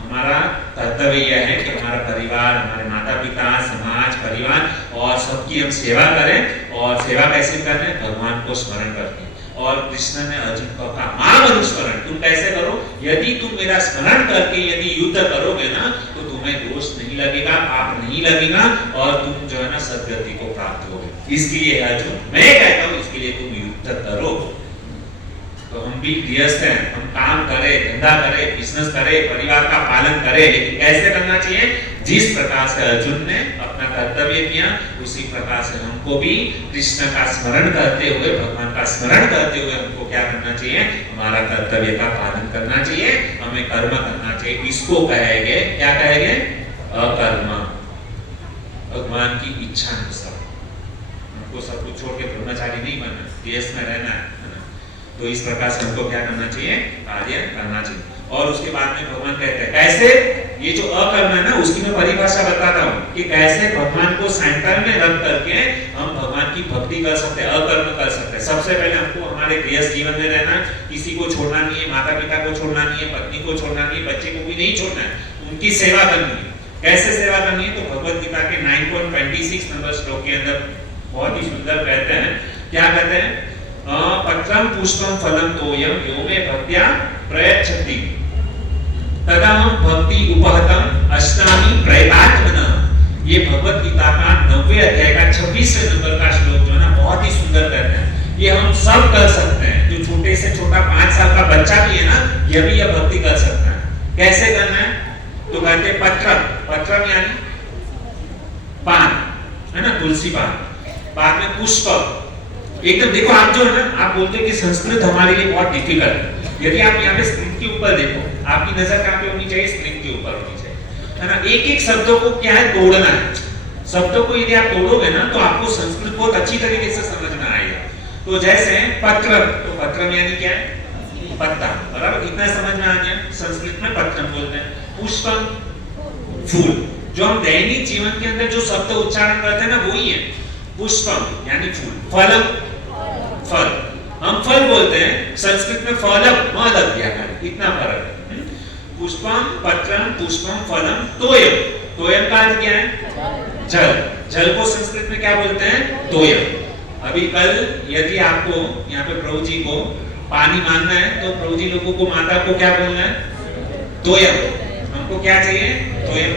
हमारा कर्तव्य यह है कि हमारा परिवार, हमारे माता पिता, समाज, परिवार और सबकी हम सेवा करें। और सेवा कैसे करें? भगवान को स्मरण करके। और कृष्ण ने अर्जुन को कहा माम अनुस्मरण, तुम कैसे करो? यदि तुम मेरा स्मरण करके यदि युद्ध करोगे ना तो तुम्हें दोष नहीं लगेगा, पाप नहीं लगेगा और तुम जो है ना सद्गति को प्राप्त होगे। इसके लिए अर्जुन मैं कहता हूँ, इसके लिए तुम युद्ध करो। तो हम भी गृहस्थ हैं, हम काम करें, धंधा करें, बिजनेस करें, परिवार का पालन करें, लेकिन कैसे करना चाहिए? जिस प्रकार से अर्जुन ने अपना कर्तव्य किया, उसी प्रकार से हमको भी कृष्ण का स्मरण करते हुए, भगवान का स्मरण करते हुए हमको क्या करना चाहिए? हमारा कर्तव्य का पालन करना चाहिए, हमें कर्म करना चाहिए। इसको कहेंगे, क्या कहेंगे? अकर्म, भगवान की इच्छा अनुसार। हमको सब कुछ छोड़ के ब्रह्मचारी नहीं बनना, देश में रहना है। तो इस प्रकार से हमको क्या करना चाहिए? कार्य करना चाहिए। और उसके बाद में भगवान कहते हैं कैसे ये जो अकर्म है ना, उसकी मैं परिभाषा बताता हूँ कि कैसे भगवान को सेंटर में रख करके हम भगवान की भक्ति कर सकते हैं, अकर्म कर सकते हैं। सबसे पहले हमको हमारे गृहस्थ जीवन में रहना है, किसी को छोड़ना नहीं है, माता पिता को छोड़ना नहीं है, पत्नी को छोड़ना नहीं है, बच्चे को भी नहीं छोड़ना है, उनकी सेवा करनी है। कैसे सेवा करनी है? तो भगवत गीता के 9.26 नंबर श्लोक के अंदर बहुत ही सुंदर कहते हैं, क्या कहते हैं? पत्रम पुष्पम फलम तोयम यो मे भक्त्या प्रयच्छति तदा हम भक्ति उपहतम अष्टामी प्रयतात्मना। ये भगवत गीता का 90 अध्याय का 26वें नंबर का श्लोक जो है ना बहुत ही सुंदर कहते हैं। ये हम सब कर सकते हैं, जो छोटे से छोटा 5 साल का बच्चा भी है ना, ये भी यह भक्ति कर सकता है। कैसे करना है? तो कहते हैं पत्रम यानी पान, है ना, तुलसी पान। बाद में पुष्प, एकदम देखो आप जो है ना, आप बोलते हैं कि संस्कृत हमारे लिए बहुत डिफिकल्ट है। यदि आप यहाँ पे स्क्रीन के ऊपर देखो, आपकी नजर कहाँ पे होनी चाहिए? स्क्रीन के ऊपर होनी चाहिए, है ना। एक एक शब्दों को क्या है? तोड़ना है। शब्दों को यदि आप तोड़ोगे ना तो आपको संस्कृत बहुत अच्छी तरीके से समझ में आएगा। तो जैसे पत्रम, तो पत्रम यानी क्या है? पत्ता, बराबर, इतना समझ में आ गया। संस्कृत में पत्रम बोलते हैं। पुष्पम, फूल। जो हम दैनिक जीवन के अंदर जो शब्द उच्चारण करते हैं ना, वही है पुष्पम यानी फूल। फलम, फल, हम फल बोलते हैं, संस्कृत में फलम म लग गया है, इतना फर्क है। पुष्पम, पत्रम, पुष्पम, फलम, तोयम। तोयम का अर्थ क्या है? जल। जल को संस्कृत में क्या बोलते हैं? तोयम। अभी कल यदि आपको यहाँ पे प्रभु जी को पानी मांगना है तो प्रभु जी लोगों को, माता को क्या बोलना है? तोयम। हमको क्या चाहिए? तोयम।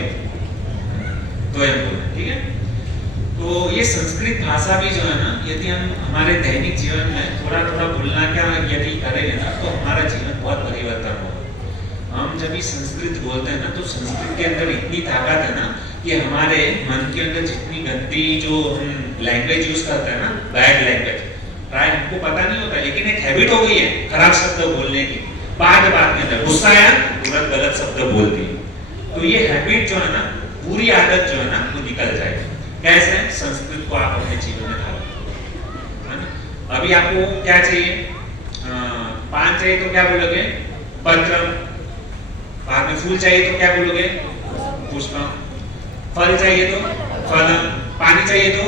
तोयम बोलना, ठीक है। तो ये संस्कृत भाषा भी जो है ना, यदि हम हमारे दैनिक जीवन में थोड़ा थोड़ा बोलना क्या यदि करेंगे ना, तो हमारा जीवन बहुत परिवर्तन होगा। हम जब भी संस्कृत बोलते हैं ना, तो संस्कृत के अंदर इतनी ताकत है ना कि हमारे मन के अंदर जितनी गंदी जो लैंग्वेज यूज करते हैं ना, बैड लैंग्वेज, प्राय हमको पता नहीं होता, लेकिन एक हैबिट हो गई है खराब शब्द बोलने की। बात के अंदर गुस्सा आया तुरंत गलत शब्द बोल दिए। तो ये हैबिट जो है ना, पूरी आदत जो है ना, वो निकल जाएगी। कैसे? संस्कृत को आप अपने जीवन में ढालो। अभी आपको क्या चाहिए? पान चाहिए तो क्या बोलोगे? पत्रम। बाद में फूल चाहिए तो क्या बोलोगे? पुष्पम। फल चाहिए तो फलम। पानी चाहिए तो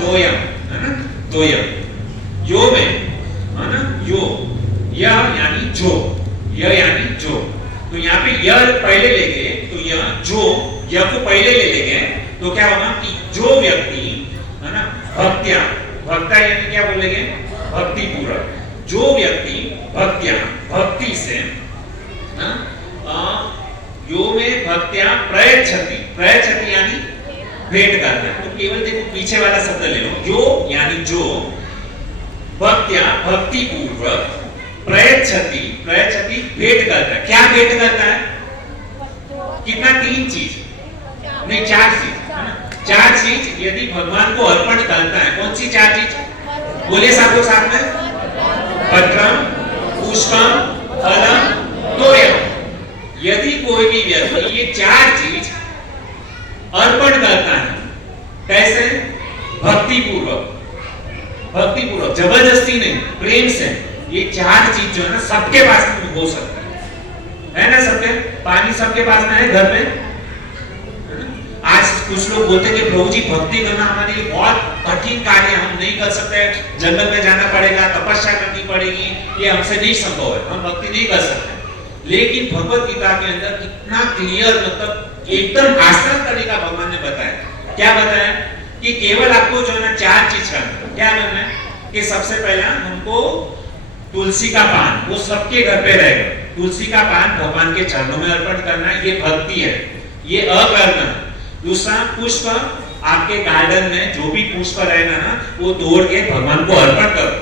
तोयम, है ना? तोयम। यो में, है ना? यो, यह यानी जो, यह यानी जो। तो यहाँ पे यह पहले लेंगे तो यह जो, यह को पहले ले लेंगे तो क्या होगा कि जो व्यक्ति, है ना, भक्त्या, भक्ता यानी क्या बोलेंगे? भक्ति पूर्वक। जो व्यक्ति भक्त्या, भक्ति से, यो में भक्त्या प्रयच्छति, प्रयच्छति यानी भेंट करना है। तो केवल देखो पीछे वाला शब्द ले लो, यो यानी जो, भक्त्या भक्ति पूर्वक, प्रयच्छति, प्रयच्छति भेंट करता है। क्या भेंट करता है? कितना? 3 चीज, नहीं 4 चीज, है ना? 4 चीज यदि भगवान को अर्पण करता है। कौन सी 4 चीज? बोलिए सबको साथ में। पत्रम, पुष्पम, फलम, तोयम। यदि कोई भी व्यक्ति ये 4 चीज अर्पण करता है, कैसे? भक्ति पूर्वक, भक्ति पूर्वक, जबरदस्ती नहीं, प्रेम से। ये 4 चीज जो है ना, सबके पास में हो सकता है ना? सबके पानी सबके पास में है घर में। आज कुछ लोग बोलते हैं कि प्रभु जी भक्ति करना हमारे लिए बहुत कठिन कार्य, हम नहीं कर सकते, जंगल में जाना पड़ेगा, तपस्या करनी पड़ेगी, ये हमसे नहीं संभव है, हम भक्ति नहीं कर सकते। लेकिन भगवत गीता के अंदर कितना क्लियर, मतलब एकदम आसान तरीका भगवान ने बताया। क्या बताया? कि केवल आपको जो है ना 4 चीज करना। क्या करना है? कि सबसे पहला हमको तुलसी का पान, वो सबके घर पे रहेगा, तुलसी का पान भगवान के चरणों में अर्पण करना है, ये भक्ति है, ये अकर्म है। दूसरा, पुष्प आपके गार्डन में जो भी पुष्प रहेगा ना, वो तोड़ के भगवान को अर्पण करो,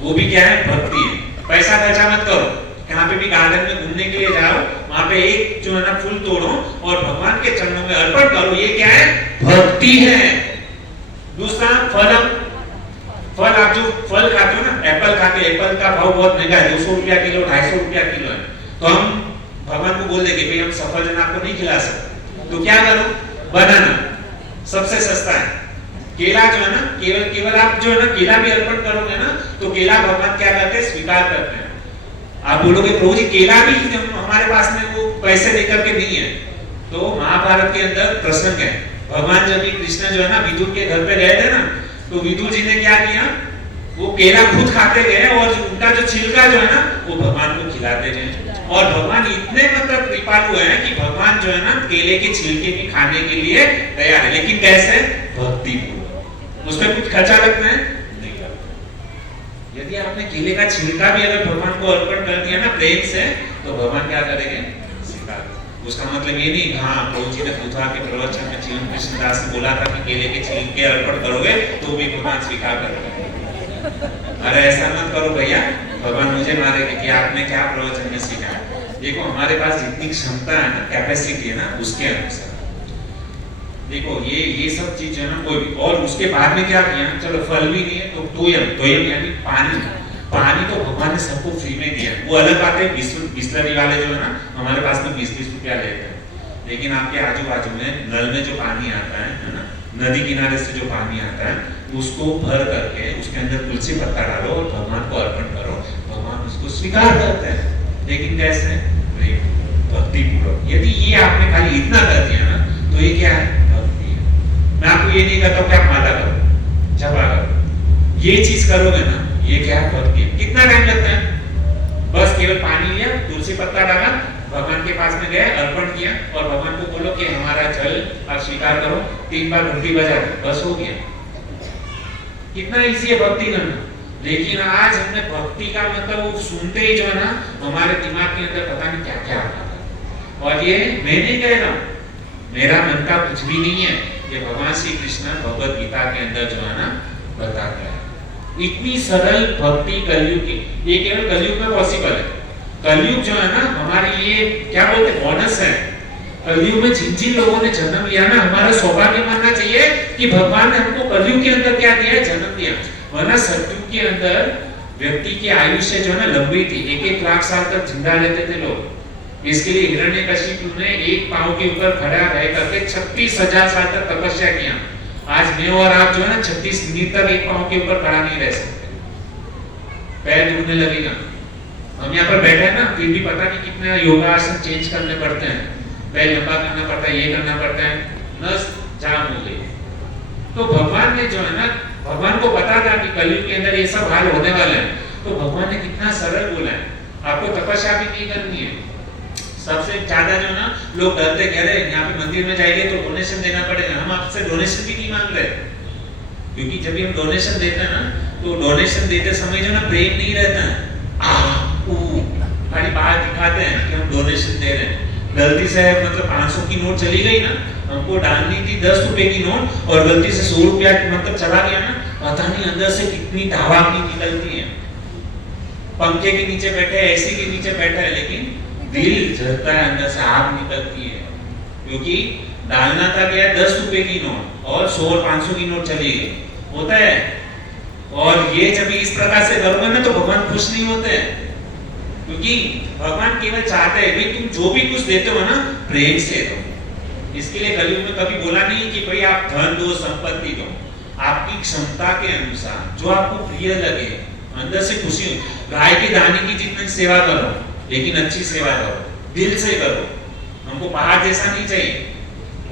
वो भी क्या है? भक्ति है। पैसा खर्चा मत करो, कहाँ पे भी गार्डन में घूमने के लिए जाओ, वहां पे एक जो है ना फूल तोड़ो और भगवान के चरणों में अर्पण करो, ये क्या है? भक्ति है। दूसरा, फलम, फल आप जो फल खाते हो ना, एप्पल खाते, एप्पल का भाव बहुत महंगा है, 200 रुपया किलो, 250 रुपया किलो है, तो हम भगवान को बोल देंगे भाई हम सफरजन आपको नहीं खिला सकते, तो क्या करो? बनाना सबसे सस्ता है। केला जो है ना, केवल आप जो है ना केला भी अर्पण करोगे ना, तो केला भगवान क्या करते हैं? स्वीकार करते हैं। आप बोलोगे प्रभु जी केला भी हमारे पास में वो पैसे लेकर के नहीं है, तो महाभारत के अंदर प्रसंग है, भगवान जब भी कृष्ण जो है ना विदुर के घर पे गए थे ना, तो विदुर जी ने क्या किया? वो केला खुद खाते गए और उनका जो छिलका जो है ना, वो भगवान को खिलाते गए। और भगवान इतने मतलब कृपालु हैं कि भगवान जो है ना केले के छिलके भी खाने के लिए तैयार है, लेकिन कैसे? भक्ति पूर्वक। उसमें कुछ खर्चा लगता है? नहीं लगता। यदि आपने केले का छिलका भी अगर भगवान को अर्पण कर दिया ना प्रेम से, तो भगवान क्या करेंगे? स्वीकार। उसका मतलब ये नहीं, हाँ प्रभु जी ने बुधवार के प्रवचन में जीवन कृष्णदास से बोला था कि केले के छिलके अर्पण करोगे तो भी भगवान स्वीकार करोगे। अरे ऐसा मत करो भैया, भगवान मुझे मारेंगे कि आपने क्या प्रवचन में सीखा। देखो हमारे पास जितनी क्षमता है ना, कैपेसिटी है ना, उसके अनुसार देखो ये सब चीज है ना कोई भी। और उसके बाद में क्या किया? चलो फल भी नहीं है तो तोयम यानी पानी। पानी तो भगवान ने सबको फ्री में दिया। वो अलग बात है, बिस्लरी वाले जो है ना हमारे पास में 20-20 रुपया लेते हैं, लेकिन आपके आजू बाजू में नल में जो पानी आता है ना, नदी किनारे से जो पानी आता है, उसको भर करके उसके अंदर तुलसी पत्ता डालो और भगवान को अर्पण करो, भगवान उसको स्वीकार करते हैं। लेकिन कैसे? भक्ति पूर्वक। यदि ये आपने खाली इतना कर दिया ना, तो ये क्या है? भक्ति है। मैं आपको ये नहीं कहता हूं कि आप माला करो, जपा करो, ये चीज करोगे ना, ये क्या है? भक्ति। कितना टाइम लगता है? बस केवल पानी लिया, तुलसी पत्ता डाला, भगवान के पास में गए, अर्पण किया और भगवान को बोलो कि हमारा जल आप स्वीकार करो, 3 बार घंटी बजा, बस हो गया। कितना इजी है भक्ति करना। लेकिन आज हमने भक्ति का मतलब वो सुनते ही जो है ना हमारे दिमाग के अंदर पता नहीं क्या क्या आता है। और ये मैं नहीं कह रहा हूँ, मेरा मन का कुछ भी नहीं है, ये भगवान श्री कृष्ण भगवद गीता के अंदर जो है ना बताता है। इतनी सरल भक्ति कलयुग की, ये केवल कलयुग में पॉसिबल है। कलयुग जो है ना हमारे लिए क्या बोलते बोनस है। कलयुग में जिन जिन लोगों ने जन्म लिया ना, हमारा सौभाग्य मानना चाहिए कि भगवान ने हमको कलयुग के अंदर क्या दिया है, जन्म दिया। वरना सतयुग के अंदर व्यक्ति की आयुष्य जो है ना लंबी थी, 1-1 लाख साल तक जिंदा रहते थे लोग। इसके लिए हिरण्यकशिपु ने एक पांव के ऊपर खड़ा रह करके 36,000 साल तक तपस्या किया। आज मैं और आप जो है ना 36 मिनट तक एक पांव के ऊपर खड़ा नहीं रह सकते, पैर दुखने लगेगा। हम यहाँ पर बैठे हैं ना, फिर भी पता नहीं कितने योगासन चेंज करने पड़ते हैं, पैर लंबा करना पड़ता है, ये करना पड़ता है, नस जाम हो गई। तो भगवान ने जो है ना, भगवान को पता था कि कलयुग के अंदर ये सब हाल होने वाले हैं, तो भगवान ने कितना सरल बोला है, आपको तपस्या भी नहीं करनी है। सबसे ज्यादा जो ना लोग डरते, कह रहे हैं यहाँ पे मंदिर में जाएंगे तो डोनेशन देना पड़ेगा। हम आपसे डोनेशन भी नहीं मांग रहे, क्योंकि जब भी हम डोनेशन देते हैं ना, तो डोनेशन देते समय जो ना प्रेम नहीं रहता है, खाली बाहर दिखाते हैं कि हम डोनेशन दे रहे हैं। गलती से मतलब 500 की नोट चली गई ना, हमको डालनी थी 10 रुपए की नोट और गलती से 100 रुपया मतलब चला गया ना, पता नहीं अंदर से कितनी धावा की निकलती है। पंखे के नीचे बैठे, एसी के नीचे बैठे है, लेकिन दिल जलता है, अंदर से आग निकलती है, क्योंकि डालना था क्या 10 रुपए की नोट और 100 और 500 की नोट चली गई, होता है। और ये जब इस प्रकार से करोगे ना तो भगवान खुश नहीं होते, क्योंकि भगवान केवल चाहते हैं भाई तुम जो भी कुछ देते हो ना प्रेम से दो। इसके लिए कलयुग में कभी बोला नहीं कि भाई आप धन दो, संपत्ति दो, आपकी क्षमता के अनुसार जो आपको प्रिय लगे, अंदर से खुशी हो। गाय के दाने की जितनी सेवा करो, लेकिन अच्छी सेवा करो, दिल से करो, हमको बाहर जैसा नहीं चाहिए।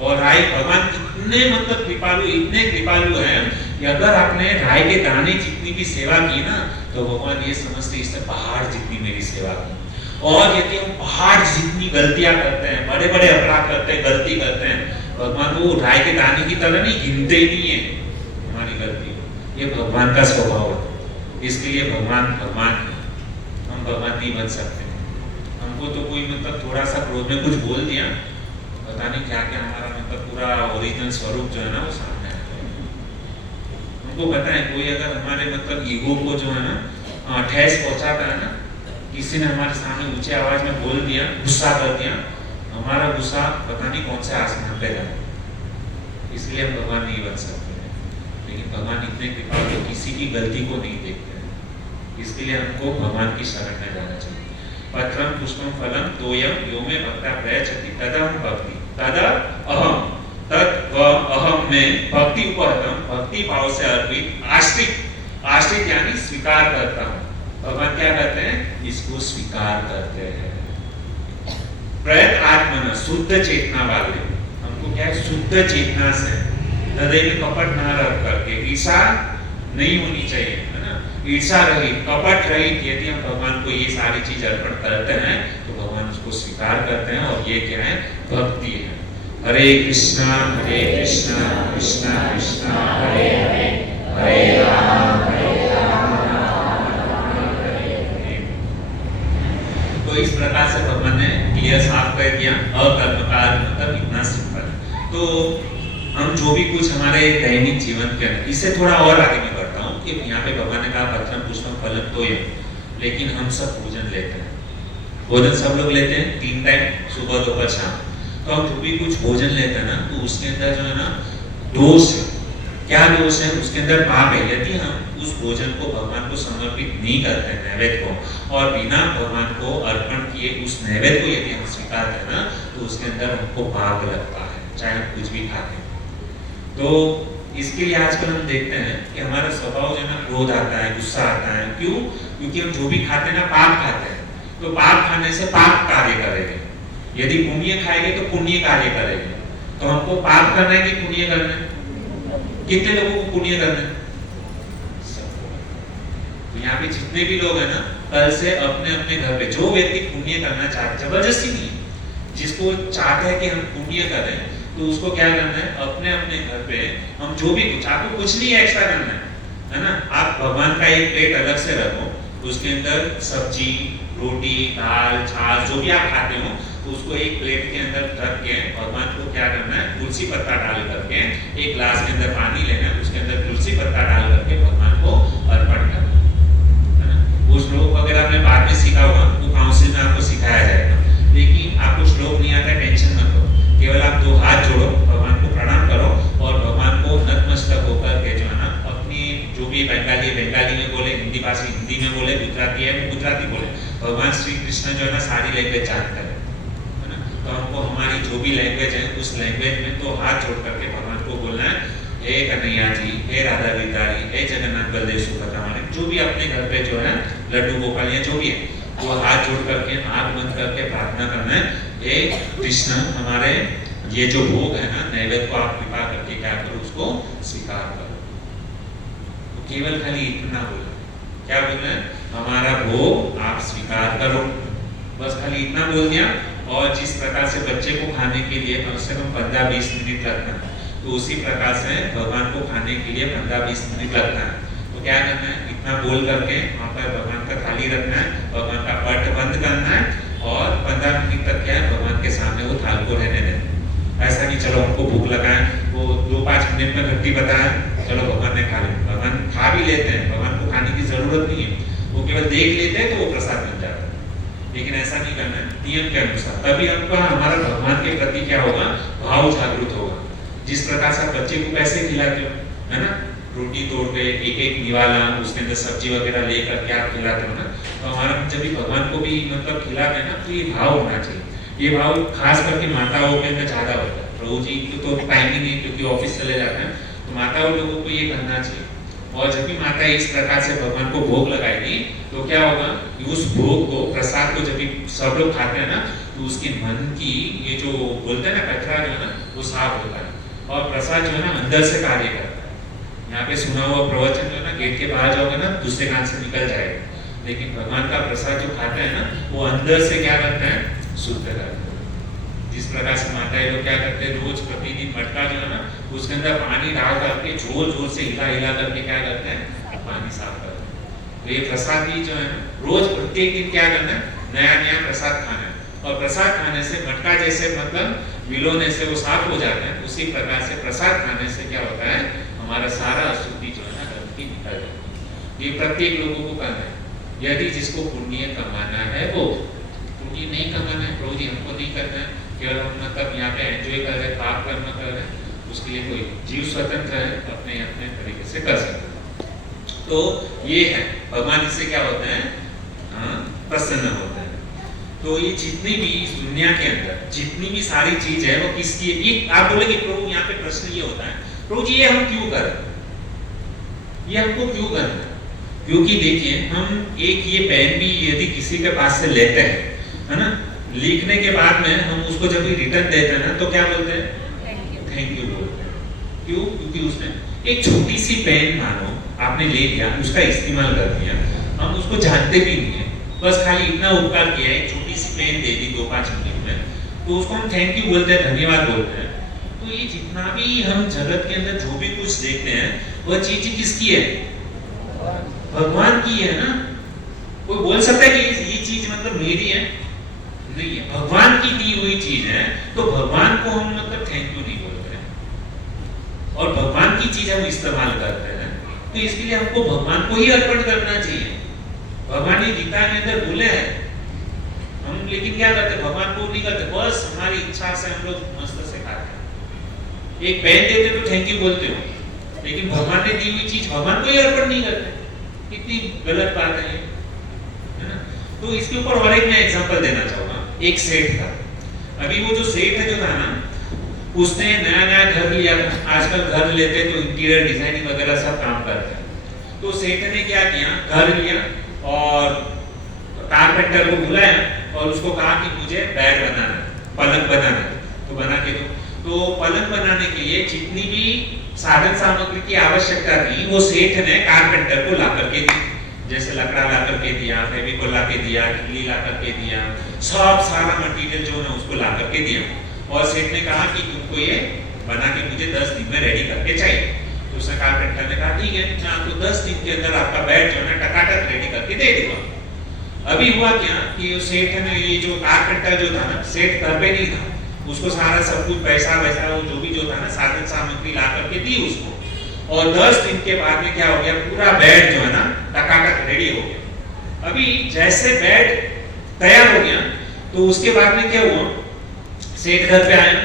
और राय भगवान इतने मतलब कृपालु, इतने कृपालु हैं कि अगर आपने राय के दाने जितनी भी सेवा की ना, तो भगवान ये समझते इसने पहाड़ जितनी मेरी सेवा की। और यदि हम पहाड़ जितनी गलतियां करते हैं, बड़े बड़े अपराध करते हैं, गलती करते हैं, भगवान वो राय के दाने की तरह नहीं गिनते ही नहीं है हमारी गलती को। ये भगवान का स्वभाव है। इसके लिए भगवान भगवान है, हम भगवान नहीं बन सकते। हमको तो कोई मतलब थोड़ा सा क्रोध में कुछ बोल दिया, पता नहीं क्या क्या हमारा मतलब पूरा ओरिजिनल स्वरूप जो है ना वो सामने आ जाए। हमको पता है कोई अगर हमारे मतलब ईगो को जो है ना ठेस पहुंचाता है ना, किसी ने हमारे सामने ऊंचे आवाज में बोल दिया, गुस्सा कर दिया, हमारा गुस्सा पता नहीं कौन से आसमान पे जाए। इसलिए हम भगवान नहीं बन सकते। लेकिन भगवान इतने कृपालु किसी की गलती को नहीं देखते हैं। इसके लिए हमको भगवान की शरण में जाना चाहिए। पत्रम पुष्पम फलम तोयम यो में भक्ता प्रयच्छति तदहं भक्ति तद अहम तद अहम में भक्ति उपहतम, भक्ति भाव से अर्पित आश्रित, आश्रित यानी स्वीकार करता हूँ। भगवान क्या करते हैं, इसको स्वीकार करते हैं। प्रयत आत्मन, शुद्ध चेतना वाले, हमको क्या है शुद्ध चेतना से, हृदय में कपट ना रख करके, ईर्षा नहीं होनी चाहिए, है ना, ईर्षा रहित, कपट रहित यदि हम भगवान को ये सारी चीज अर्पण करते हैं तो भगवान उसको स्वीकार करते हैं। और ये क्या है, भक्ति है। हरे कृष्णा कृष्णा कृष्णा हरे हरे, हरे राम तो इस प्रकार से भगवान ने क्लियर साफ कर दिया। अकर्मकार मतलब इतना सिंपल। तो हम जो भी कुछ हमारे दैनिक जीवन के अंदर, इससे थोड़ा और आगे मैं बढ़ता हूँ कि यहाँ पे भगवान ने कहा पत्रम पुष्पम फलम तोयम, लेकिन हम सब भोजन लेते हैं। भोजन सब लोग लेते हैं 3 टाइम, सुबह दोपहर शाम। तो हम जो भी कुछ भोजन लेते हैं ना, तो उसके अंदर जो है ना दोष है। क्या दोष है, उसके अंदर पाप है। यदि हम उस भोजन को भगवान को समर्पित नहीं करते नैवेद्य को, और बिना भगवान को अर्पण किए उस नैवेद्य को यदि हम स्वीकारते हैं ना, तो उसके अंदर हमको पाप लगता है, चाहे हम कुछ भी खाते हैं। तो इसके लिए आजकल हम देखते हैं कि हमारा स्वभाव जो है ना क्रोध आता है, गुस्सा आता है। क्यों? क्योंकि हम जो भी खाते हैं ना पाप खाते हैं। तो पाप खाने से पाप कार्य करेंगे, यदि पुण्य खाएंगे तो पुण्य कार्य करेंगे। तो हमको पाप करना है कि पुण्य करना है? कितने लोगों को पुण्य करना है? तो यहाँ पे जितने भी लोग हैं ना, कल से अपने अपने घर पे जो व्यक्ति पुण्य करना चाहते, जबरदस्ती नहीं है, जिसको चाहता है कि हम पुण्य करें, तो उसको क्या करना है, अपने अपने घर पे हम जो भी कुछ, आपको कुछ नहीं एक्स्ट्रा करना है ना। आप भगवान का एक प्लेट अलग से रखो, उसके अंदर सब्जी, रोटी, दाल, छाछ जो भी आप खाते हो, तो उसको एक प्लेट के अंदर रख के भगवान को क्या करना है, तुलसी पत्ता डाल करके एक ग्लास के अंदर पानी लेना है, उसके अंदर तुलसी पत्ता डाल करके भगवान को अर्पण करना है ना। वो श्लोक वगैरह में बाद में सीखा होगा, वो काउंसिल में आपको सिखाया जाएगा, लेकिन आपको श्लोक नहीं आता, टेंशन मत लो, केवल आप 2 हाथ जोड़ो, भगवान को प्रणाम करो और भगवान को नतमस्तक होकर के जो है ना, अपनी जो भी बंगाली है बंगाली में बोले, हिंदी भाषी हिंदी में बोले, गुजराती है वो गुजराती बोले, भगवान श्री कृष्ण जो है ना सारी लैंग्वेज जानते हैं, है ना। तो हमको हमारी जो भी लैंग्वेज है उस लैंग्वेज में तो हाथ जोड़ करके भगवान को बोलना है, हे कन्हैया जी, हे राधा गिरधारी, हे जगन्नाथ बलदेव सुभद्रा, जो भी अपने घर पे जो है लड्डू गोपाल या जो भी है, वो हाथ जोड़ करके आंख बंद करके प्रार्थना करना है, हे कृष्ण हमारे ये जो भोग है ना, नैवेद्य को आप कृपा करके क्या करो, उसको स्वीकार करो। तो केवल खाली इतना बोलना, क्या बोलना है, हमारा भोग आप स्वीकार करो, बस खाली इतना बोल दिया। और जिस प्रकार से बच्चे को खाने के लिए कम से कम 15-20 मिनट लगता है, तो उसी प्रकार से भगवान को खाने के लिए 15-20 मिनट लगता है। तो क्या करना है, इतना बोल करके वहाँ पर भगवान का थाली रखना है, भगवान का पट बंद करना है और 15 मिनट तक क्या है, भगवान के सामने वो थाल को रहने देना। ऐसा नहीं चलो हमको भूख लगा है, वो 2-5 मिनट में घंटी बताया, चलो भगवान ने खा लिया, भगवान खा भी लेते हैं, भगवान को खाने की जरूरत नहीं है, वो केवल देख लेते हैं तो वो प्रसाद बन जाता है। लेकिन ऐसा नहीं करना है, नियम के अनुसार, तभी हमको हमारा भगवान के प्रति क्या होगा, भाव जागृत होगा। जिस प्रकार से आप बच्चे को पैसे खिलाते हो, है ना, रोटी तोड़ के एक निवाला, उसके अंदर सब्जी वगैरह लेकर के आप खिलाते हो ना, तो हमारा जब भी भगवान को भी मतलब खिलाते हैं ना, तो ये भाव होना चाहिए। ये भाव खास करके माताओं के अंदर ज्यादा होता है। प्रभु जी को तो टाइम ही नहीं, क्योंकि ऑफिस चले जाते हैं, तो माताओं लोगों को ये करना चाहिए। और जब भी माता इस प्रकार से भगवान को भोग लगाएगी, तो क्या होगा, उस भोग को, प्रसाद को जब भी सब लोग खाते हैं ना, तो उसके मन की ये जो बोलते हैं ना कचरा जो है ना, वो साफ होता है और प्रसाद जो है ना अंदर से कार्य करता है। यहाँ पे सुना हुआ प्रवचन जो है ना, गेट के बाहर जाओगे ना, दूसरे कान से निकल जाएगा, लेकिन भगवान का प्रसाद जो खाते हैं ना, वो अंदर से क्या करते हैं, शुद्ध करते हैं। जिस प्रकार से माताएं लोग क्या करते हैं, रोज प्रतिदिन मटका जो है ना, उसके अंदर पानी डाल करके जोर जोर से हिला करके क्या करते हैं, पानी साफ करते हैं। तो ये प्रसाद भी जो है ना, रोज प्रत्येक दिन क्या करना है, नया नया प्रसाद खाना है, और प्रसाद खाने से मटका जैसे मतलब मिलोने से वो साफ हो जाता है, उसी प्रकार से प्रसाद खाने से क्या होता है, हमारा सारा अशुद्धि जो है ना, गंदगी निकल जाती है। ये प्रत्येक लोगों को करना है। यदि जिसको पुण्य कमाना है, वो पुण्य नहीं कमाना है, प्रभु जी हमको नहीं करना है, केवल हम मतलब यहाँ पे एंजॉय कर रहे हैं, पाप कर्म कर रहे हैं, उसके लिए कोई जीव स्वतंत्र है, अपने अपने तरीके से कर सकते हैं। तो ये है, भगवान इससे क्या होता है, प्रसन्न होता है। तो ये जितनी भी इस दुनिया के अंदर जितनी भी सारी चीज है, वो किसकी है? ये आप बोलेंगे प्रभु, यहाँ पे प्रश्न ये होता है, प्रभु जी ये हम क्यों कर रहे हैं, ये हमको क्यों करना है? क्योंकि देखिए, हम एक ये पेन भी यदि किसी के पास से लेते हैं, है ना, लिखने के बाद में हम उसको जब भी रिटर्न देते हैं ना, तो क्या बोलते हैं, थैंक यू बोलते हैं। क्यों? क्योंकि उसने एक छोटी सी पेन मानो आपने ले लिया, उसका इस्तेमाल कर दिया, हम उसको जानते भी नहीं है, बस खाली इतना उपकार किया, एक छोटी सी पेन दे दी 2-5 मिनट में, तो उसको हम थैंक यू बोलते हैं, धन्यवाद बोलते हैं। तो ये जितना भी हम जगत के अंदर जो भी कुछ देखते हैं, वह चीज किसकी है, भगवान की है ना। कोई बोल सकता है कि ये चीज मतलब मेरी है, नहीं है, भगवान की दी हुई चीज है, तो भगवान को हम मतलब थैंक यू नहीं बोलते हैं, और भगवान की चीज हम इस्तेमाल करते हैं, तो इसके लिए हमको भगवान को ही अर्पण करना चाहिए। भगवान ने गीता के अंदर बोले हैं, हम लेकिन क्या करते, भगवान को नहीं करते, बस हमारी इच्छा से हम लोग मस्त से खाते हैं। एक पेन देते तो थैंक यू बोलते हो, लेकिन भगवान ने दी हुई चीज भगवान को ही अर्पण नहीं करते, कितनी गलत बात है ना। तो इसके ऊपर और एक मैं एग्जांपल देना चाहूंगा। एक सेठ था, अभी वो जो सेठ है जो था ना, उसने नया नया घर लिया था। आजकल घर लेते तो इंटीरियर डिजाइनिंग वगैरह सब काम करते हैं। तो सेठ ने क्या किया, घर लिया और कारपेंटर को बुलाया और उसको कहा कि मुझे बेड बनाना है, पलंग बनाना है, तो बना के दो। तो पलंग बनाने के लिए जितनी भी साधन सामग्री की आवश्यकता थी, वो सेठ ने कारपेंटर को ला करके दी। जैसे लकड़ा ला करके दिया, फेविकोल ला के दिया, किल्ली ला करके दिया, सब सारा मटेरियल जो है ना उसको ला करके दिया, और सेठ ने कहा कि तुमको ये बना के मुझे 10 दिन में रेडी करके चाहिए। तो उसने कारपेंटर ने कहा ठीक है, मैं आपको 10 दिन के अंदर आपका बेड जो है ना टकाटक रेडी करके दे दूंगा। अभी हुआ क्या कि सेठ ने, ये जो कारपेंटर जो था ना, सेठ घर पे नहीं था, उसको सारा सब कुछ पैसा वैसा जो भी जो था ना साधन सामग्री ला करके दी उसको, और 10 दिन के बाद में क्या हो गया, पूरा बेड जो है ना टकाटक रेडी हो गया। अभी जैसे बेड तैयार हो गया तो उसके बाद में क्या हुआ, सेठ घर पे आया,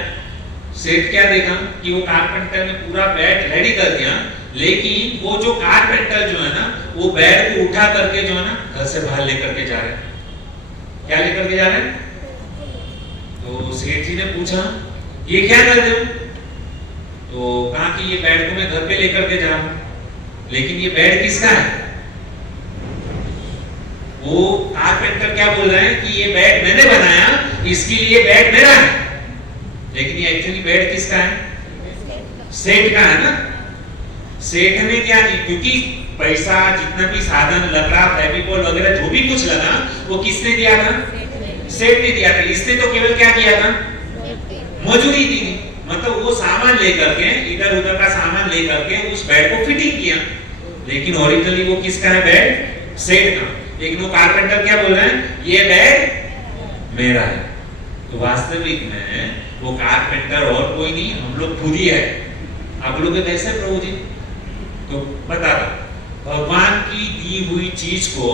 सेठ क्या देखा कि वो कारपेंटर ने पूरा बेड रेडी कर दिया, लेकिन वो जो कारपेंटर जो है ना वो बेड को उठा करके जो है ना घर से बाहर लेकर के जा रहे हैं। क्या लेकर के जा रहे हैं? तो सेठ जी ने पूछा ये क्या कर रहे हो? तो कहा कि ये बेड को मैं घर पे लेकर के जा रहा हूं। लेकिन ये बेड किसका है? वो कारपेंटर क्या बोल रहे हैं कि ये बेड मैंने बनाया, इसके लिए बेड मेरा है, लेकिन ये एक्चुअली बेड किसका है? सेठ का है ना। सेठ ने क्या की, क्योंकि पैसा जितना भी साधन लकड़ा फेविकोल वगैरह जो भी कुछ लगा वो किसने दिया था? सेठ ने दिया था। इसने तो केवल क्या किया था? मजदूरी दी, मतलब वो सामान लेकर के, इधर उधर का सामान लेकर के उस बेड को फिटिंग किया, लेकिन ओरिजिनली वो किसका है? बेड सेठ का। लेकिन वो कारपेंटर क्या बोल रहे हैं? ये बेड मेरा है। तो वास्तविक में वो कारपेंटर और कोई नहीं, हम लोग खुद ही है। आप लोग कैसे प्रभु जी? तो बता दो, भगवान की दी हुई चीज को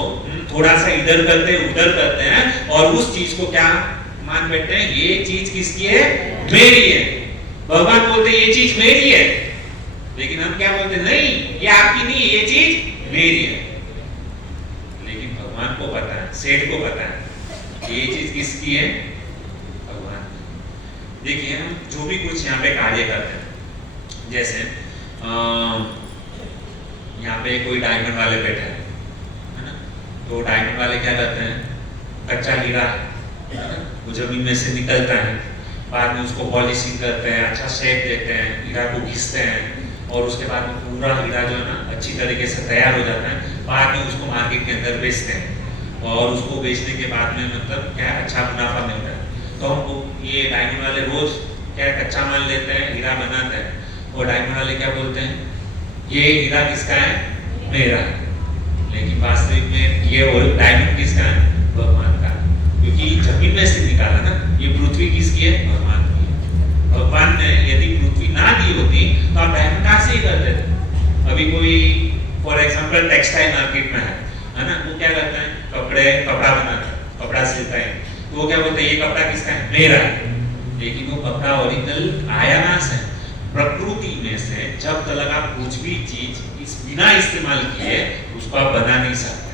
थोड़ा सा इधर करते उधर करते हैं और उस चीज को क्या मान बैठते हैं? ये चीज किसकी है? मेरी है। भगवान बोलते ये चीज मेरी है, लेकिन हम क्या बोलते? नहीं, ये आपकी नहीं, ये चीज मेरी है। लेकिन भगवान को पता है, सेठ को पता है ये चीज किसकी है? भगवान। देखिए हम जो भी कुछ यहाँ पे कार्य करते हैं, जैसे यहाँ पे कोई डायमंड वाले बैठे है ना, तो डायमंड वाले क्या करते हैं? कच्चा हीरा वो जमीन में से निकलता है, बाद में उसको पॉलिशिंग करते हैं, अच्छा शेप देते हैं, हीरा को घिसते हैं, और उसके बाद में पूरा हीरा जो है ना अच्छी तरीके से तैयार हो जाता है। बाद में उसको मार्केट के अंदर बेचते हैं, और उसको बेचने के बाद में मतलब क्या अच्छा मुनाफा मिलता है। तो हमको ये डायमंड वाले रोज क्या कच्चा माल लेते हैं, हीरा बनाते हैं, और डायमंड वाले क्या बोलते हैं? ये हीरा किसका है? मेरा है। लेकिन वास्तविक में ये डायमंड किसका है? भगवान का। क्योंकि जमीन में से निकाला ना, ये पृथ्वी किसकी है? भगवान की है। भगवान ने यदि पृथ्वी ना दी होती तो आप डायमंड कहां से ही करते थे? अभी कोई फॉर एग्जांपल टेक्सटाइल मार्केट में है ना, वो क्या करता है? कपड़ा बनाता है, कपड़ा सिलता है, तो वो क्या बोलते हैं? ये कपड़ा किसका है? मेरा है। लेकिन वो कपड़ा ओरिजिनल आया कहां से? प्रकृति में से। जब तक आप कुछ भी चीज इस बिना इस्तेमाल किए उसको आप बना नहीं सकते,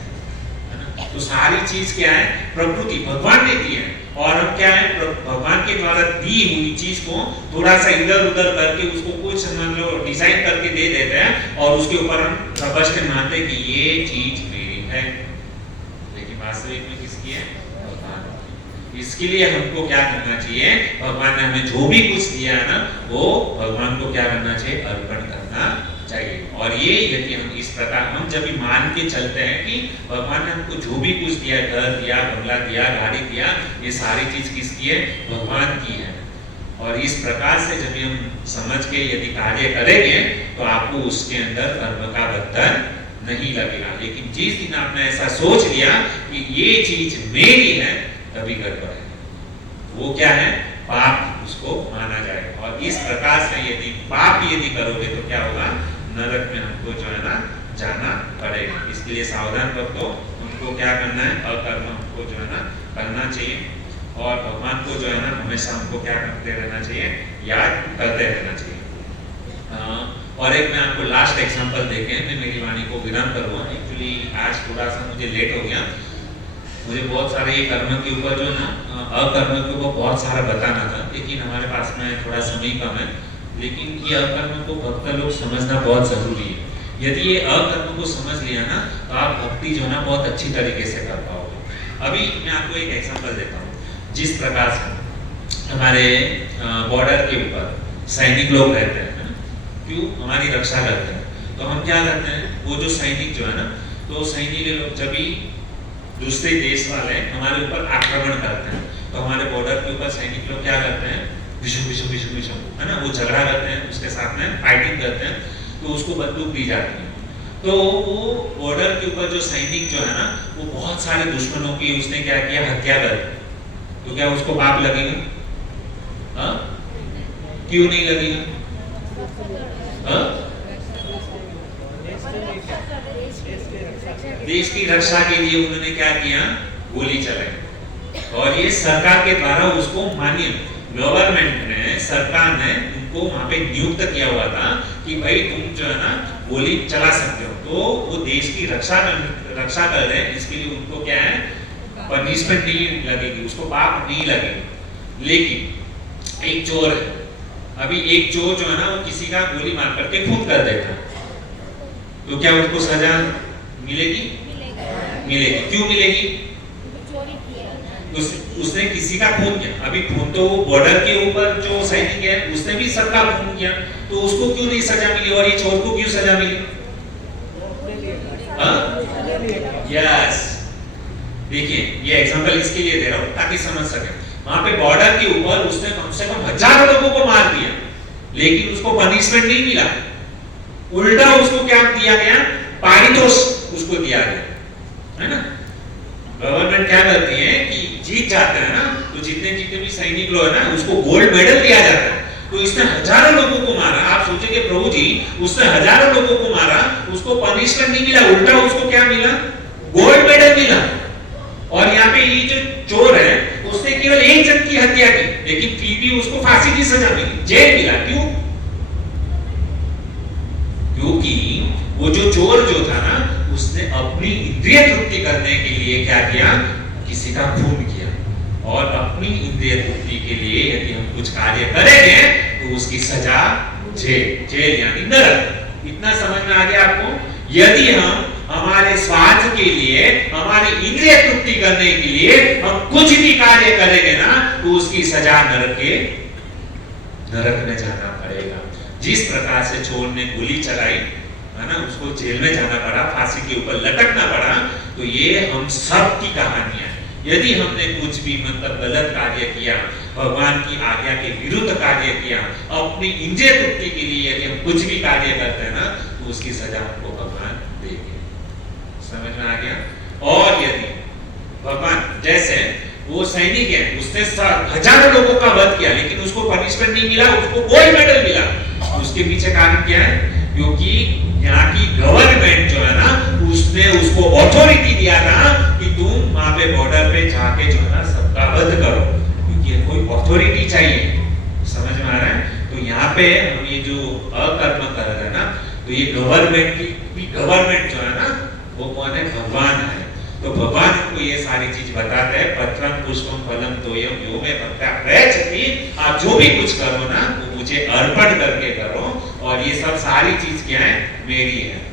है ना। तो सारी चीज क्या है? प्रकृति भगवान ने दी है, और हम क्या है? भगवान के द्वारा दी हुई चीज को थोड़ा सा इधर उधर करके उसको कुछ समझ लो डिजाइन करके दे देते हैं, और उसके ऊपर हम प्रबष्ट मानते हैं कि ये चीज मेरी है, लेकिन वास्तविक में किसकी है? इसके लिए हमको क्या करना चाहिए? भगवान ने हमें जो भी कुछ दिया है ना, वो भगवान को क्या करना चाहिए? अर्पण करना चाहिए। और ये यदि हम इस प्रकार हम जब भी मान के चलते हैं कि भगवान ने हमको जो भी कुछ दिया, घर दिया, बंगला दिया, गाड़ी दिया, ये सारी चीज किसकी है? भगवान की है। और इस प्रकार से जब हम समझ के यदि कार्य करेंगे तो आपको उसके अंदर कर्म का बंधन नहीं लगेगा। लेकिन जिस दिन आपने ऐसा सोच लिया कि ये चीज मेरी है, तभी गड़बड़ है। वो क्या है? पाप उसको माना जाएगा। और इस प्रकार से यदि पाप यदि करोगे तो क्या होगा? नरक में हमको जो है ना जाना पड़ेगा। इसके लिए सावधान भक्तों, उनको क्या करना है? अकर्म हमको जो है ना करना चाहिए, और भगवान को जो है ना हमेशा हमको क्या करते रहना चाहिए? याद करते रहना चाहिए। और एक मैं आपको लास्ट एग्जांपल देके मैं मेरी वाणी को विराम करूँगा। एक्चुअली आज थोड़ा सा मुझे लेट हो गया, मुझे बहुत सारे ये कर्म के ऊपर जो ना अकर्म के ऊपर बहुत सारा बताना था, लेकिन हमारे पास में थोड़ा समय कम है। लेकिन ये अकर्म को भक्त लोग समझना बहुत जरूरी है। यदि ये अकर्म को समझ लिया ना तो आप भक्ति जो ना बहुत अच्छी तरीके से कर पाओगे। अभी मैं आपको एक एग्जांपल देता हूँ। जिस प्रकार से हमारे बॉर्डर के ऊपर सैनिक लोग रहते हैं, क्यों? हमारी रक्षा करते हैं। तो हम क्या करते हैं? वो जो सैनिक जो है ना, तो सैनिक लोग जब भी दूसरे देश वाले हमारे ऊपर आक्रमण करते हैं तो हमारे बॉर्डर के ऊपर सैनिक लोग क्या करते हैं, विशु विशु विशु विशु, है ना, वो झगड़ा करते हैं, उसके साथ में फाइटिंग करते हैं, तो उसको बंदूक दी जाती है। तो वो बॉर्डर के ऊपर जो सैनिक जो है ना, वो बहुत सारे दुश्मनों की उसने क्या किया, हत्या कर दी। तो क्या उसको पाप लगेगा? हाँ, क्यों नहीं लगेगा? हाँ, देश की रक्षा के लिए उन्होंने क्या किया, गोली चलाई। और ये सरकार के द्वारा उसको मान्य, गवर्नमेंट ने, सरकार ने उनको वहां पे नियुक्त किया हुआ था कि भाई तुम जो है ना गोली चला सकते हो। तो वो देश की रक्षा कर रहे हैं, इसके लिए उनको क्या है, पनिशमेंट नहीं लगेगी, उसको पाप नहीं लगेगी। लेकिन एक चोर है, अभी एक चोर जो है ना वो किसी का गोली मार करके खून कर देता, तो क्या उसको सजा मिलेगी? मिलेगी। क्यों मिलेगी? उसने किसी का खून किया। अभी खून तो वो बॉर्डर के ऊपर जो सैनिक है उसने भी सबका खून किया, तो उसको क्यों नहीं सजा मिली और ये चोर को क्यों सजा मिली? यस, देखिए ये एग्जांपल इसके लिए दे रहा हूं ताकि समझ सके। वहां पे बॉर्डर के ऊपर उसने कम से कम हजारों लोगों को मार दिया, लेकिन उसको पनिशमेंट नहीं मिला, उल्टा उसको क्या दिया गया, पारितोष उसको दिया गया, है ना। गवर्नमेंट क्या करती है कि जीत जाते हैं ना, तो जितने जितने भी सैनिक लोग है ना उसको गोल्ड मेडल दिया जाता है। तो इसने हजारों लोगों को मारा, आप सोचेंगे प्रभु जी उसने हजारों लोगों को मारा, उसको पनिशमेंट नहीं मिला, उल्टा उसको क्या मिला, गोल्ड मेडल मिला। और यहाँ पे ये जो चोर है उसने केवल एक जन की हत्या की, लेकिन फिर भी उसको फांसी की सजा मिली, जेल मिला। क्यों? क्योंकि वो जो चोर जो था ना उसने अपनी इंद्रिय तृप्ति करने के लिए क्या किया, किसी का खून किया। और अपनी इंद्रिय तृप्ति के लिए यदि हम कुछ कार्य करेंगे तो उसकी सजा जेल यानी नरक। इतना समझ में आ गया आपको? यदि हम हमारे स्वार्थ के लिए, हमारी इंद्रिय तृप्ति करने के लिए हम कुछ भी कार्य करेंगे ना तो उसकी सजा नरक में जाना पड़ेगा। जिस प्रकार से चोर ने गोली चलाई है ना, उसको जेल में जाना पड़ा, फांसी के ऊपर लटकना पड़ा, तो ये हम सब की कहानी है। यदि हमने कुछ भी मतलब गलत कार्य किया, भगवान की आज्ञा के विरुद्ध कार्य किया, अपनी इंद्रिय तृप्ति के लिए यदि हम कुछ भी कार्य करते हैं ना तो उसकी सजा हमको भगवान देंगे। समझ में आ गया? और यदि भगवान जैसे वो सैनिक है, उसने हजारों लोगों का वध किया, लेकिन उसको पनिशमेंट नहीं मिला, उसको गोल्ड मेडल मिला, उसके पीछे कारण क्या है? क्योंकि यहाँ की गवर्नमेंट जो है ना उसने उसको अथॉरिटी दिया था कि तुम वहां पे बॉर्डर पे जाके जो है ना सबका वध करो, क्योंकि कोई अथॉरिटी चाहिए। समझ में आ रहा है? तो यहाँ पे हम ये जो अकर्म कर रहे हैं ना, तो ये गवर्नमेंट जो है ना वो कौन है? भगवान है। तो भगवान को ये सारी चीज बताते हैं, पत्रम पुष्पम फलम तोयम यो में भक्त्या प्रयच्छति, आप जो भी कुछ करो ना वो मुझे अर्पण करके करो, और ये सब सारी चीज क्या है? मेरी है।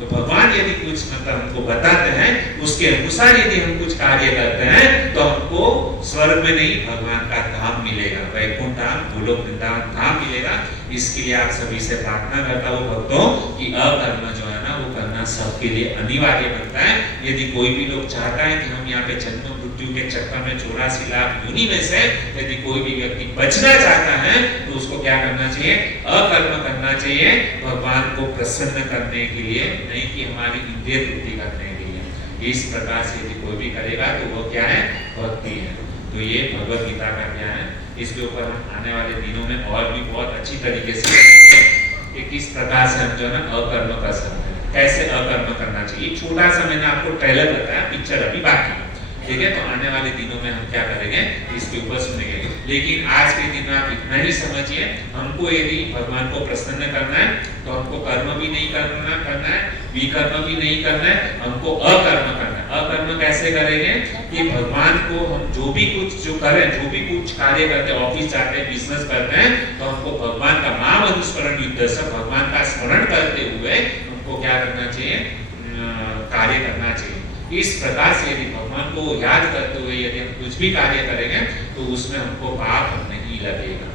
तो भगवान यदि कुछ मतलब हमको बताते हैं, उसके अनुसार यदि हम कुछ कार्य करते हैं तो हमको स्वर्ग में नहीं भगवान का धाम मिलेगा, वैकुंठ धाम, गोलोक वृंदावन धाम मिलेगा। इसके लिए आप सभी से प्रार्थना करता हूँ भक्तों कि अकर्म जो है ना वो करना सबके लिए अनिवार्य बनता है। यदि कोई भी लोग चाहता है कि हम यहाँ पे जन्म मृत्यु के चक्कर में 84 लाख योनि में से यदि कोई भी व्यक्ति बचना चाहता है तो उसको क्या करना चाहिए? अकर्म करना चाहिए, भगवान को प्रसन्न करने के लिए, नहीं कि हमारी इंद्रिय तृप्ति करने के लिए। इस प्रकार से यदि कोई भी करेगा तो वो क्या है? भक्ति है। तो ये भगवत गीता का ज्ञान है। इसके ऊपर हम आने वाले दिनों में और भी बहुत अच्छी तरीके से कि किस प्रकार से हम जो है ना अकर्म कर सकते हैं, कैसे अकर्म करना चाहिए। छोटा सा मैंने आपको ट्रेलर बताया, पिक्चर अभी बाकी है, ठीक है। तो आने वाले दिनों में हम क्या करेंगे इसके ऊपर सुनेंगे। लेकिन आज के दिन आप इतना ही समझिए, हमको यदि भगवान को प्रसन्न करना है तो हमको कर्म भी नहीं करना है, विकर्म भी नहीं करना है, हमको अकर्म करना है। अकर्म कैसे करेंगे कि भगवान को हम जो भी कुछ जो करें, जो भी कुछ कार्य करते हैं, ऑफिस जाते हैं, बिजनेस करते हैं, तो हमको भगवान का नाम अनुस्मरण युद्ध से भगवान का स्मरण करते हुए हमको क्या करना चाहिए? कार्य करना चाहिए। इस प्रकार से यदि भगवान को याद करते हुए यदि हम कुछ भी कार्य करेंगे तो उसमें हमको पाप नहीं लगेगा।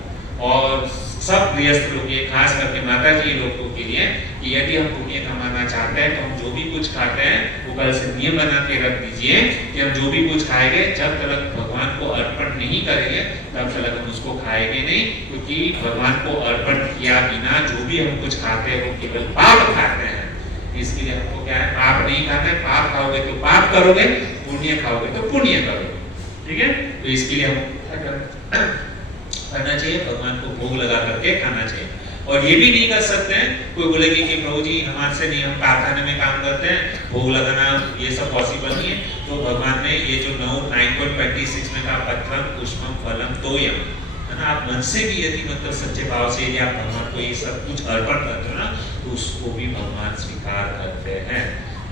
और सब गृहस्थ लोग, ये खास करके माता जी लोगों के लिए, कि यदि हम पुण्य कमाना चाहते हैं तो हम जो भी कुछ खाते हैं वो कल से नियम बना के रख दीजिए कि हम जो भी कुछ खाएंगे जब तक भगवान को अर्पण नहीं करेंगे तब तक हम उसको खाएंगे नहीं, क्योंकि भगवान को अर्पण किया बिना जो भी हम कुछ खाते हैं वो केवल पाप खाते हैं। इसके लिए हमको क्या है, पाप नहीं खाते, पाप खाओगे तो पाप करोगे, पुण्य खाओगे तो पुण्य करोगे। ठीक है, तो इसके लिए हम करना चाहिए, भगवान को भोग लगा करके खाना चाहिए। और ये भी नहीं कर सकते हैं, कोई बोलेगी कि प्रभु जी हमारे से नहीं, हम कारखाने में काम करते हैं, भोग लगाना ये सब पॉसिबल नहीं है। तो भगवान ने ये जो 9.26 में कहा पत्रम पुष्पम फलम तोयम, है ना, आप मन से भी यदि मतलब सच्चे भाव से यदि आप भगवान को ये सब कुछ अर्पण करते हो ना तो उसको भी भगवान स्वीकार करते हैं।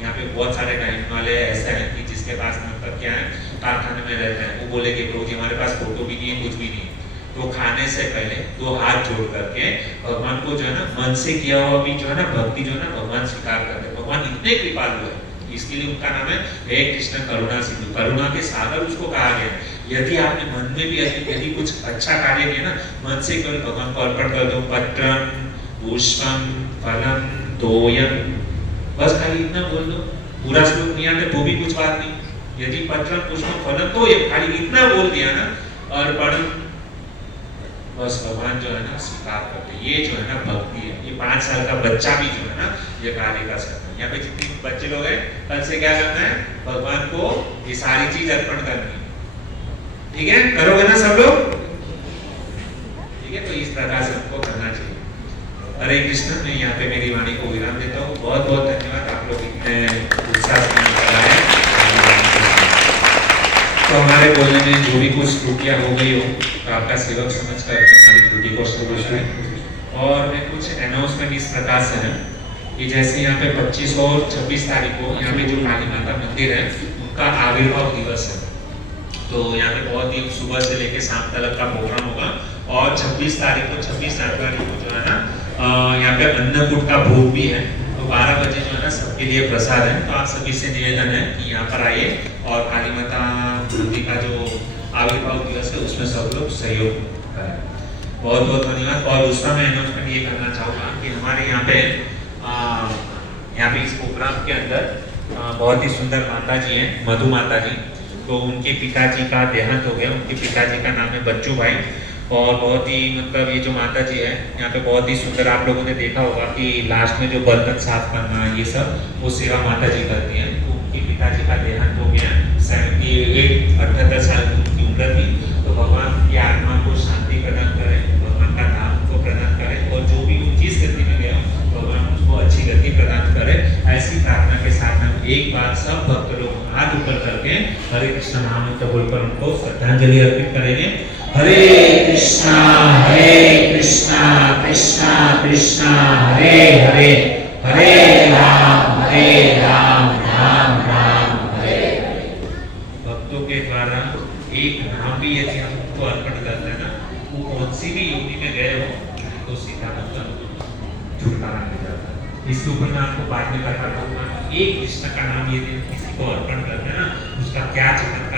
यहाँ पे बहुत सारे टाइम वाले ऐसे हैं कि जिसके पास मतलब क्या है, कारखाने में रहते हैं, वो बोलेंगे प्रभु जी हमारे पास फोटो भी नहीं है, कुछ भी नहीं है। तो खाने से पहले दो हाथ जोड़ करके भगवान को जो है ना मन से किया हुआ भी जो है ना भक्ति जो है ना भगवान स्वीकार करते हैं। भगवान इतने कृपालु है, इसके लिए उनका नाम है हे कृष्ण करुणा सिंधु, करुणा के सागर उसको कहा गया है। यदि आपने मन में भी यदि कुछ अच्छा कार्य किया ना, मन से केवल भगवान को अर्पण कर दो, पत्रम पुष्पम फलम तोयम, बस खाली इतना बोल दो, पूरा श्लोक नहीं आते तो भी कुछ बात नहीं। यदि पत्रम पुष्पम फलम तोयम खाली इतना बोल दिया ना अर्पण, बस भगवान जो है ना स्वीकार करते। ये जो है ना भक्ति है। ये 5 साल का बच्चा भी जो है ना ये कार्य कर सकता है। यहाँ पे जितने बच्चे लोग हैं कल से क्या करना है, भगवान को ये सारी चीज अर्पण करनी है। ठीक है, करोगे ना सब लोग? ठीक है, तो इस प्रकार से हमको करना चाहिए। हरे कृष्ण। मैं यहाँ पे मेरी वाणी को विराम देता हूँ। बहुत बहुत धन्यवाद, आप लोग इतने उत्साह से। तो हमारे बोलने में जो भी कुछ त्रुटियां हो गई हो तो आपका सेवक समझकर हमारी त्रुटि को समझना है। और मैं कुछ अनाउंसमेंट इस प्रकार से है कि जैसे यहाँ पे 25 और 26 तारीख को यहाँ पे जो काली माता मंदिर है उनका आविर्भाव दिवस है। तो यहाँ पे बहुत ही सुबह से लेके शाम तक का प्रोग्राम होगा। और 26 तारीख को 26 जनवरी को जो है ना यहाँ पे अन्नकूट का भोग भी है। तो 12 बजे जो है ना सबके लिए प्रसाद है। तो आप सभी से निवेदन है कि यहाँ पर आइए और काली माता मंदिर का जो आविर्भाव दिवस है उसमें सब लोग सहयोग करें। बहुत बहुत धन्यवाद। और दूसरा मैं अनाउंसमेंट ये करना चाहूँगा कि हमारे यहाँ पे इस प्रोग्राम के अंदर बहुत ही सुंदर माता जी हैं, मधु माता जी। तो उनके पिताजी का देहांत हो गया। उनके पिताजी का नाम है बच्चू भाई। और बहुत ही मतलब ये जो माता जी है यहाँ पे बहुत ही सुंदर, आप लोगों ने देखा होगा कि लास्ट में जो बर्तन साफ करना ये सब वो सेवा माता जी करती हैं। तो उनके पिताजी का देहांत हो गया। 78 साल की उनकी उम्र थी। तो भगवान की आत्मा को शांति प्रदान करें, भगवान का नाम को प्रदान करें और जो भी जिस गति में गया भगवान उसको अच्छी गति प्रदान करें। ऐसी प्रार्थना के साथ हम एक बार सब भक्त लोग हाथ ऊपर करके हरे कृष्ण महामंत्र बोलकर उनको श्रद्धांजलि अर्पित करेंगे। हरे कृष्णा कृष्णा कृष्णा हरे हरे, हरे राम राम राम हरे हरे। भक्तों के द्वारा एक नाम भी यदि हम उनको अर्पण करते हैं ना, वो कौन सी भी योनि में गए हो तो सीधा मतलब छुटकारा मिल जाता है। इसके ऊपर मैं आपको बाद में बता दूंगा। एक कृष्ण का नाम यदि किसी को अर्पण करते हैं ना उसका क्या चमत्कार